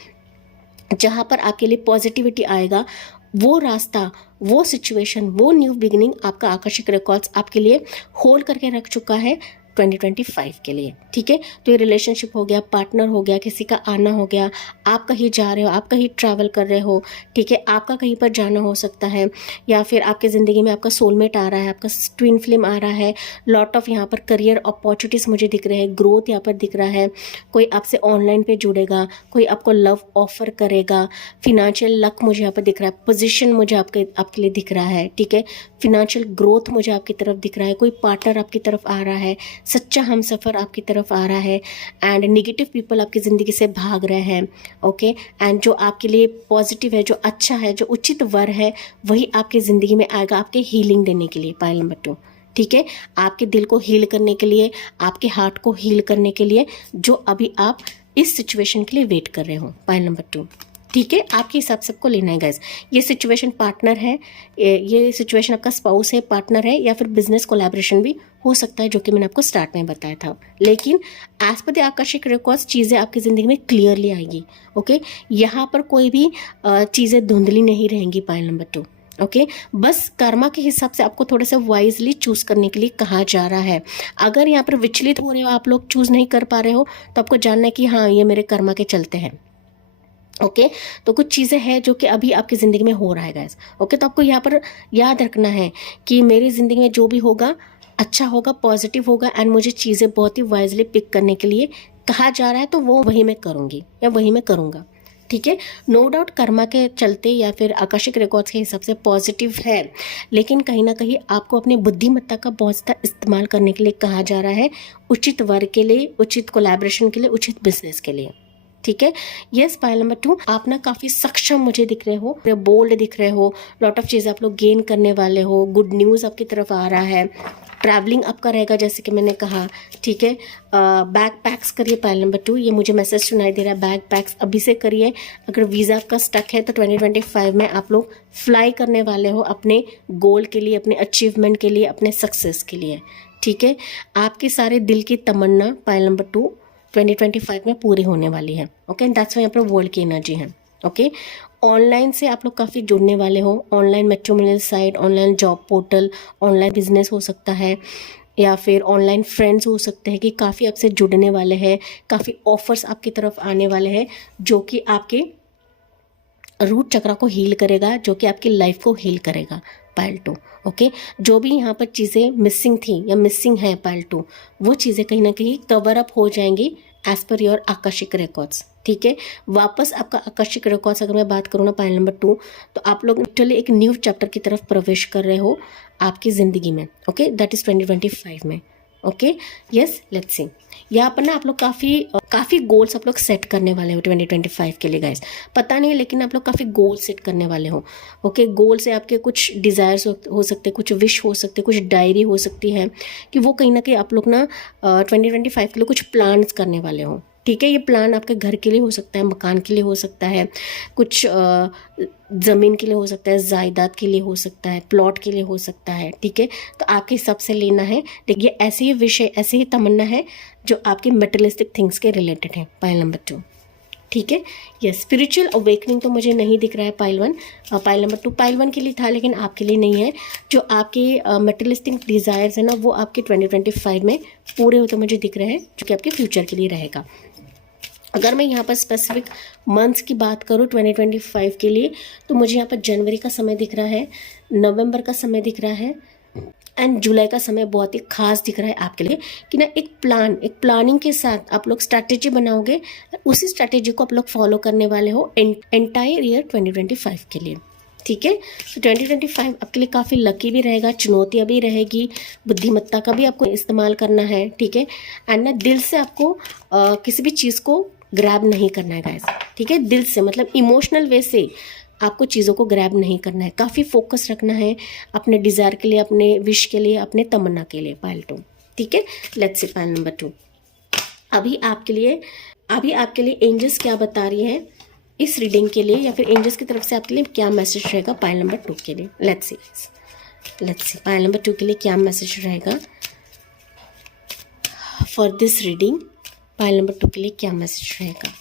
जहाँ पर आपके लिए पॉजिटिविटी आएगा, वो रास्ता, वो सिचुएशन, वो न्यू बिगिनिंग आपका आकर्षक रिकॉर्ड्स आपके लिए होल्ड करके रख चुका है 2025 के लिए। ठीक है, तो ये रिलेशनशिप हो गया, पार्टनर हो गया, किसी का आना हो गया, आप कहीं जा रहे हो, आप कहीं ट्रैवल कर रहे हो। ठीक है, आपका कहीं पर जाना हो सकता है, या फिर आपके ज़िंदगी में आपका सोलमेट आ रहा है, आपका ट्विन फ्लेम आ रहा है। लॉट ऑफ यहाँ पर करियर अपॉर्चुनिटीज़ मुझे दिख रहे हैं, ग्रोथ यहाँ पर दिख रहा है। कोई आपसे ऑनलाइन पे जुड़ेगा, कोई आपको लव ऑफर करेगा, फिनेंशियल लक मुझे यहाँ पर दिख रहा है, पोजीशन मुझे आपके लिए दिख रहा है। ठीक है, फिनेंशियल ग्रोथ मुझे आपकी तरफ दिख रहा है, कोई पार्टनर आपकी तरफ आ रहा है, सच्चा हमसफ़र आपकी तरफ आ रहा है, एंड नेगेटिव पीपल आपकी ज़िंदगी से भाग रहे हैं। ओके, एंड जो आपके लिए पॉजिटिव है, जो अच्छा है, जो उचित वर है, वही आपकी ज़िंदगी में आएगा आपके हीलिंग देने के लिए, पाइल नंबर 2। ठीक है, आपके दिल को हील करने के लिए, आपके हार्ट को हील करने के लिए, जो अभी आप इस सिचुएशन के लिए वेट कर रहे हो, पाइल नंबर 2। ठीक है, आपके हिसाब से आपको लेना है गाइस। ये सिचुएशन पार्टनर है, ये सिचुएशन आपका स्पाउस है, पार्टनर है, या फिर बिजनेस कोलैबोरेशन भी हो सकता है, जो कि मैंने आपको स्टार्ट में बताया था। लेकिन एज पर द आकर्षक रिकॉर्ड्स चीज़ें आपकी ज़िंदगी में क्लियरली आएगी। ओके, यहाँ पर कोई भी चीज़ें धुंधली नहीं रहेंगी, पाइल नंबर 2। ओके, बस कर्मा के हिसाब से आपको थोड़ा सा वाइजली चूज़ करने के लिए कहा जा रहा है। अगर यहाँ पर विचलित हो रहे हो, आप लोग चूज़ नहीं कर पा रहे हो, तो आपको जानना है कि हाँ, ये मेरे कर्मा के चलते हैं। ओके, तो कुछ चीज़ें हैं जो कि अभी आपकी ज़िंदगी में हो रहा है गाइस। ओके, तो आपको यहाँ पर याद रखना है कि मेरी ज़िंदगी में जो भी होगा अच्छा होगा, पॉजिटिव होगा, एंड मुझे चीज़ें बहुत ही वाइजली पिक करने के लिए कहा जा रहा है, तो वो वही मैं करूँगी या वही मैं करूँगा। ठीक है, नो डाउट कर्मा के चलते या फिर आकर्षक रिकॉर्ड्स के हिसाब से पॉजिटिव है, लेकिन कहीं ना कहीं आपको अपनी बुद्धिमत्ता का बहुत ज़्यादा इस्तेमाल करने के लिए कहा जा रहा है, उचित वर्क के लिए, उचित कोलैबोरेशन के लिए, उचित बिजनेस के लिए। ठीक है, यस, पाइल नंबर 2, आप ना काफ़ी सक्षम मुझे दिख रहे हो, बोल्ड दिख रहे हो, लॉट ऑफ चीज़ें आप लोग गेन करने वाले हो, गुड न्यूज़ आपकी तरफ आ रहा है, ट्रैवलिंग आपका रहेगा जैसे कि मैंने कहा। ठीक है, बैग पैक्स करिए, पाइल नंबर 2, ये मुझे मैसेज सुनाई दे रहा है, बैग पैक्स अभी से करिए। अगर वीज़ा आपका स्टक है तो 2025 में आप लोग फ्लाई करने वाले हो अपने गोल के लिए, अपने अचीवमेंट के लिए, अपने सक्सेस के लिए। ठीक है, आपके सारे दिल की तमन्ना पाइल नंबर 2 2025 में पूरी होने वाली है। ओके, दैट्स वाई यहाँ पर वर्ल्ड की एनर्जी है। ओके, ऑनलाइन से आप लोग काफ़ी जुड़ने वाले हो। Online matrimonial site, online job portal, online business हो सकता है, या फिर ऑनलाइन फ्रेंड्स हो सकते हैं कि काफ़ी आपसे जुड़ने वाले हैं, काफ़ी ऑफर्स आपकी तरफ आने वाले हैं जो कि आपके रूट चक्रा को हील करेगा, जो कि आपकी लाइफ को हील करेगा पाइल 2। ओके, जो भी यहाँ पर चीज़ें मिसिंग थी या मिसिंग है पाइल 2, वो चीज़ें कहीं ना कहीं कवर अप हो जाएंगी एज पर योर आकर्षिक रिकॉर्ड्स। ठीक है, वापस आपका आकर्षिक रिकॉर्ड्स अगर मैं बात करूँ ना पाइल नंबर 2, तो आप लोग लिटरली एक न्यू चैप्टर की तरफ प्रवेश कर रहे हो आपकी ज़िंदगी में। ओके, दैट इज़ 2025 में। Okay, yes, let's see. यहाँ पर ना आप लोग काफ़ी गोल्स आप लोग सेट करने वाले हो 2025 के लिए गाइस। पता नहीं, लेकिन आप लोग काफ़ी गोल सेट करने वाले हो। ओके, गोल से आपके कुछ डिज़ायर्स हो सकते, कुछ विश हो सकते, कुछ डायरी हो सकती है कि वो कहीं ना कहीं आप लोग ना 2025 के लिए कुछ प्लान्स करने वाले हो। ठीक है, ये प्लान आपके घर के लिए हो सकता है, मकान के लिए हो सकता है, कुछ ज़मीन के लिए हो सकता है, जायदाद के लिए हो सकता है, प्लॉट के लिए हो सकता है। ठीक है, तो आपके हिसाब से लेना है। देखिए, ऐसे ही विषय, ऐसे ही तमन्ना है जो आपके मटेरियलिस्टिक थिंग्स के रिलेटेड है पाइल नंबर 2। ठीक है, यस, स्पिरिचुअल अवेकनिंग तो मुझे नहीं दिख रहा है पाइल 1। पाइल नंबर 2 पाइल 1 के लिए था, लेकिन आपके लिए नहीं है। जो आपके मटेरियलिस्टिक डिज़ायर्स है ना, वो आपके 2025 में पूरे होते मुझे दिख रहे हैं, जो कि आपके फ्यूचर के लिए रहेगा। अगर मैं यहाँ पर स्पेसिफिक मंथ्स की बात करूँ 2025 के लिए, तो मुझे यहाँ पर जनवरी का समय दिख रहा है, नवंबर का समय दिख रहा है, एंड जुलाई का समय बहुत ही खास दिख रहा है आपके लिए कि ना एक प्लानिंग के साथ आप लोग स्ट्रैटेजी बनाओगे। उसी स्ट्रैटेजी को आप लोग फॉलो करने वाले हो एंटायर ईयर 2025 के लिए। ठीक है, तो 2025 आपके लिए काफ़ी लकी भी रहेगा, चुनौतियाँ भी रहेगी, बुद्धिमत्ता का भी आपको इस्तेमाल करना है। ठीक है, एंड ना दिल से आपको किसी भी चीज़ को ग्रैब नहीं करना है गाइस। ठीक है, दिल से मतलब इमोशनल वे से आपको चीज़ों को ग्रैब नहीं करना है, काफ़ी फोकस रखना है अपने डिज़ायर के लिए, अपने विश के लिए, अपने तमन्ना के लिए पाइल 2। ठीक है, लेट्स सी पाइल नंबर 2। अभी आपके लिए एंजल्स क्या बता रही है इस रीडिंग के लिए, या फिर एंजल्स की तरफ से आपके लिए क्या मैसेज रहेगा पाइल नंबर 2 के लिए। लेट्स सी पाइल नंबर 2 के लिए क्या मैसेज रहेगा for this reading. Pile number 2 के लिए क्या मैसेज रहेगा।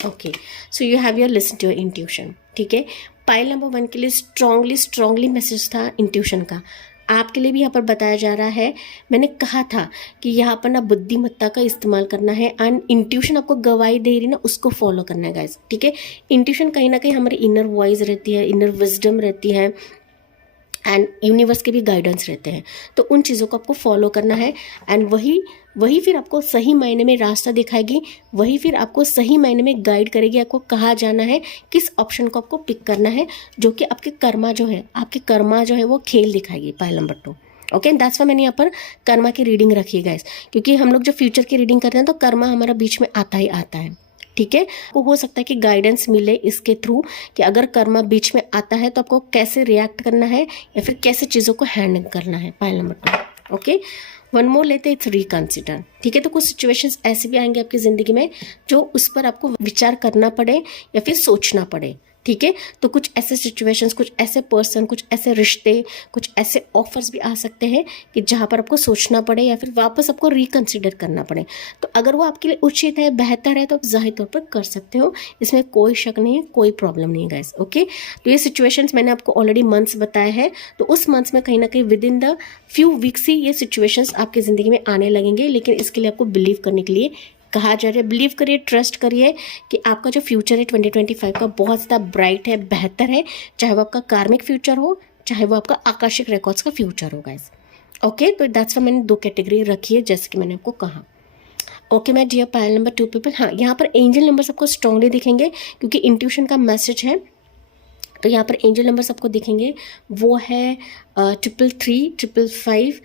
Okay, so you have your listen to your intuition. ठीक है, पाइल नंबर 1 के लिए स्ट्रांगली मैसेज था इंट्यूशन का। आपके लिए भी यहाँ पर बताया जा रहा है, मैंने कहा था कि यहाँ पर ना बुद्धिमत्ता का इस्तेमाल करना है, एंड इंट्यूशन आपको गवाही दे रही ना, उसको फॉलो करना है गाइस। ठीक है, इंट्यूशन कहीं ना कहीं हमारी इनर वॉइस रहती है, इनर विजडम रहती है, एंड यूनिवर्स के भी गाइडेंस रहते हैं। तो उन चीज़ों को आपको फॉलो करना है, एंड वही फिर आपको सही मायने में रास्ता दिखाएगी, वही फिर आपको सही मायने में गाइड करेगी, आपको कहाँ जाना है, किस ऑप्शन को आपको पिक करना है, जो कि आपके कर्मा जो है वो खेल दिखाएगी pile number 2। Okay, that's why मैंने यहाँ पर कर्मा की रीडिंग रखी है गाइस, क्योंकि हम लोग जब फ्यूचर की रीडिंग करते हैं तो कर्मा हमारा बीच में आता ही आता है। ठीक है, आपको हो सकता है कि गाइडेंस मिले इसके थ्रू कि अगर कर्मा बीच में आता है तो आपको कैसे रिएक्ट करना है, या फिर कैसे चीज़ों को हैंडल करना है pile number 2। Okay, one more लेते हैं, इट्स रिकंसिडर। ठीक है, तो कुछ सिचुएशंस ऐसे भी आएंगे आपकी ज़िंदगी में जो उस पर आपको विचार करना पड़े या फिर सोचना पड़े। ठीक है, तो कुछ ऐसे सिचुएशंस, कुछ ऐसे पर्सन, कुछ ऐसे रिश्ते, कुछ ऐसे ऑफर्स भी आ सकते हैं कि जहाँ पर आपको सोचना पड़े या फिर वापस आपको रिकंसिडर करना पड़े। तो अगर वो आपके लिए उचित है, बेहतर है, तो आप जाहिर तौर पर कर सकते हो, इसमें कोई शक नहीं है, कोई प्रॉब्लम नहीं है गाइस। ओके, तो ये सिचुएशंस मैंने आपको ऑलरेडी मंथ्स बताए हैं, तो उस मंथ्स में कहीं ना कहीं within the few weeks ही ये सिचुएशंस आपकी ज़िंदगी में आने लगेंगे। लेकिन इसके लिए आपको बिलीव करने के लिए कहा जा रहा है, बिलीव करिए, ट्रस्ट करिए कि आपका जो फ्यूचर है 2025 का बहुत ज़्यादा ब्राइट है, बेहतर है, चाहे वो आपका कार्मिक फ्यूचर हो, चाहे वो आपका आकर्षक रिकॉर्ड्स का फ्यूचर हो गाइस। ओके, तो दैट्स वाई मैंने 2 कैटेगरी रखी है, जैसे कि मैंने आपको कहा। Okay my dear pile number 2 people, हाँ, यहाँ पर एंजल नंबर्स आपको स्ट्रांगली दिखेंगे क्योंकि इंट्यूशन का मैसेज है। तो यहाँ पर एंजल नंबर्स आपको दिखेंगे, वो है 333, 555,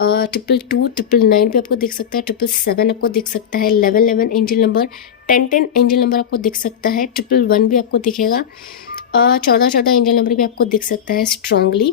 222, 999 पे आपको दिख सकता है, 777 आपको दिख सकता है, 1111 एंजल नंबर, 1010 एंजल नंबर आपको दिख सकता है, 111 भी आपको दिखेगा, 1414 एंजल नंबर भी आपको दिख सकता है स्ट्रांगली,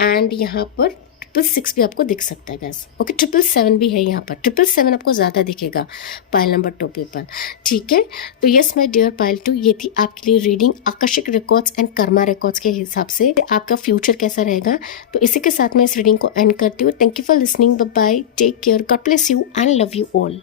एंड यहाँ पर 666 भी आपको दिख सकता है गैस। ओके, 777 भी है यहाँ पर, 777 आपको ज़्यादा दिखेगा पायल नंबर 2 के ऊपर। ठीक है, तो यस माय डियर पायल 2, ये थी आपके लिए रीडिंग आकर्षक रिकॉर्ड्स एंड कर्मा रिकॉर्ड्स के हिसाब से आपका फ्यूचर कैसा रहेगा। तो इसी के साथ मैं इस रीडिंग को एंड करती हूँ। Thank you for listening, bye bye, take care, God bless you and love you all.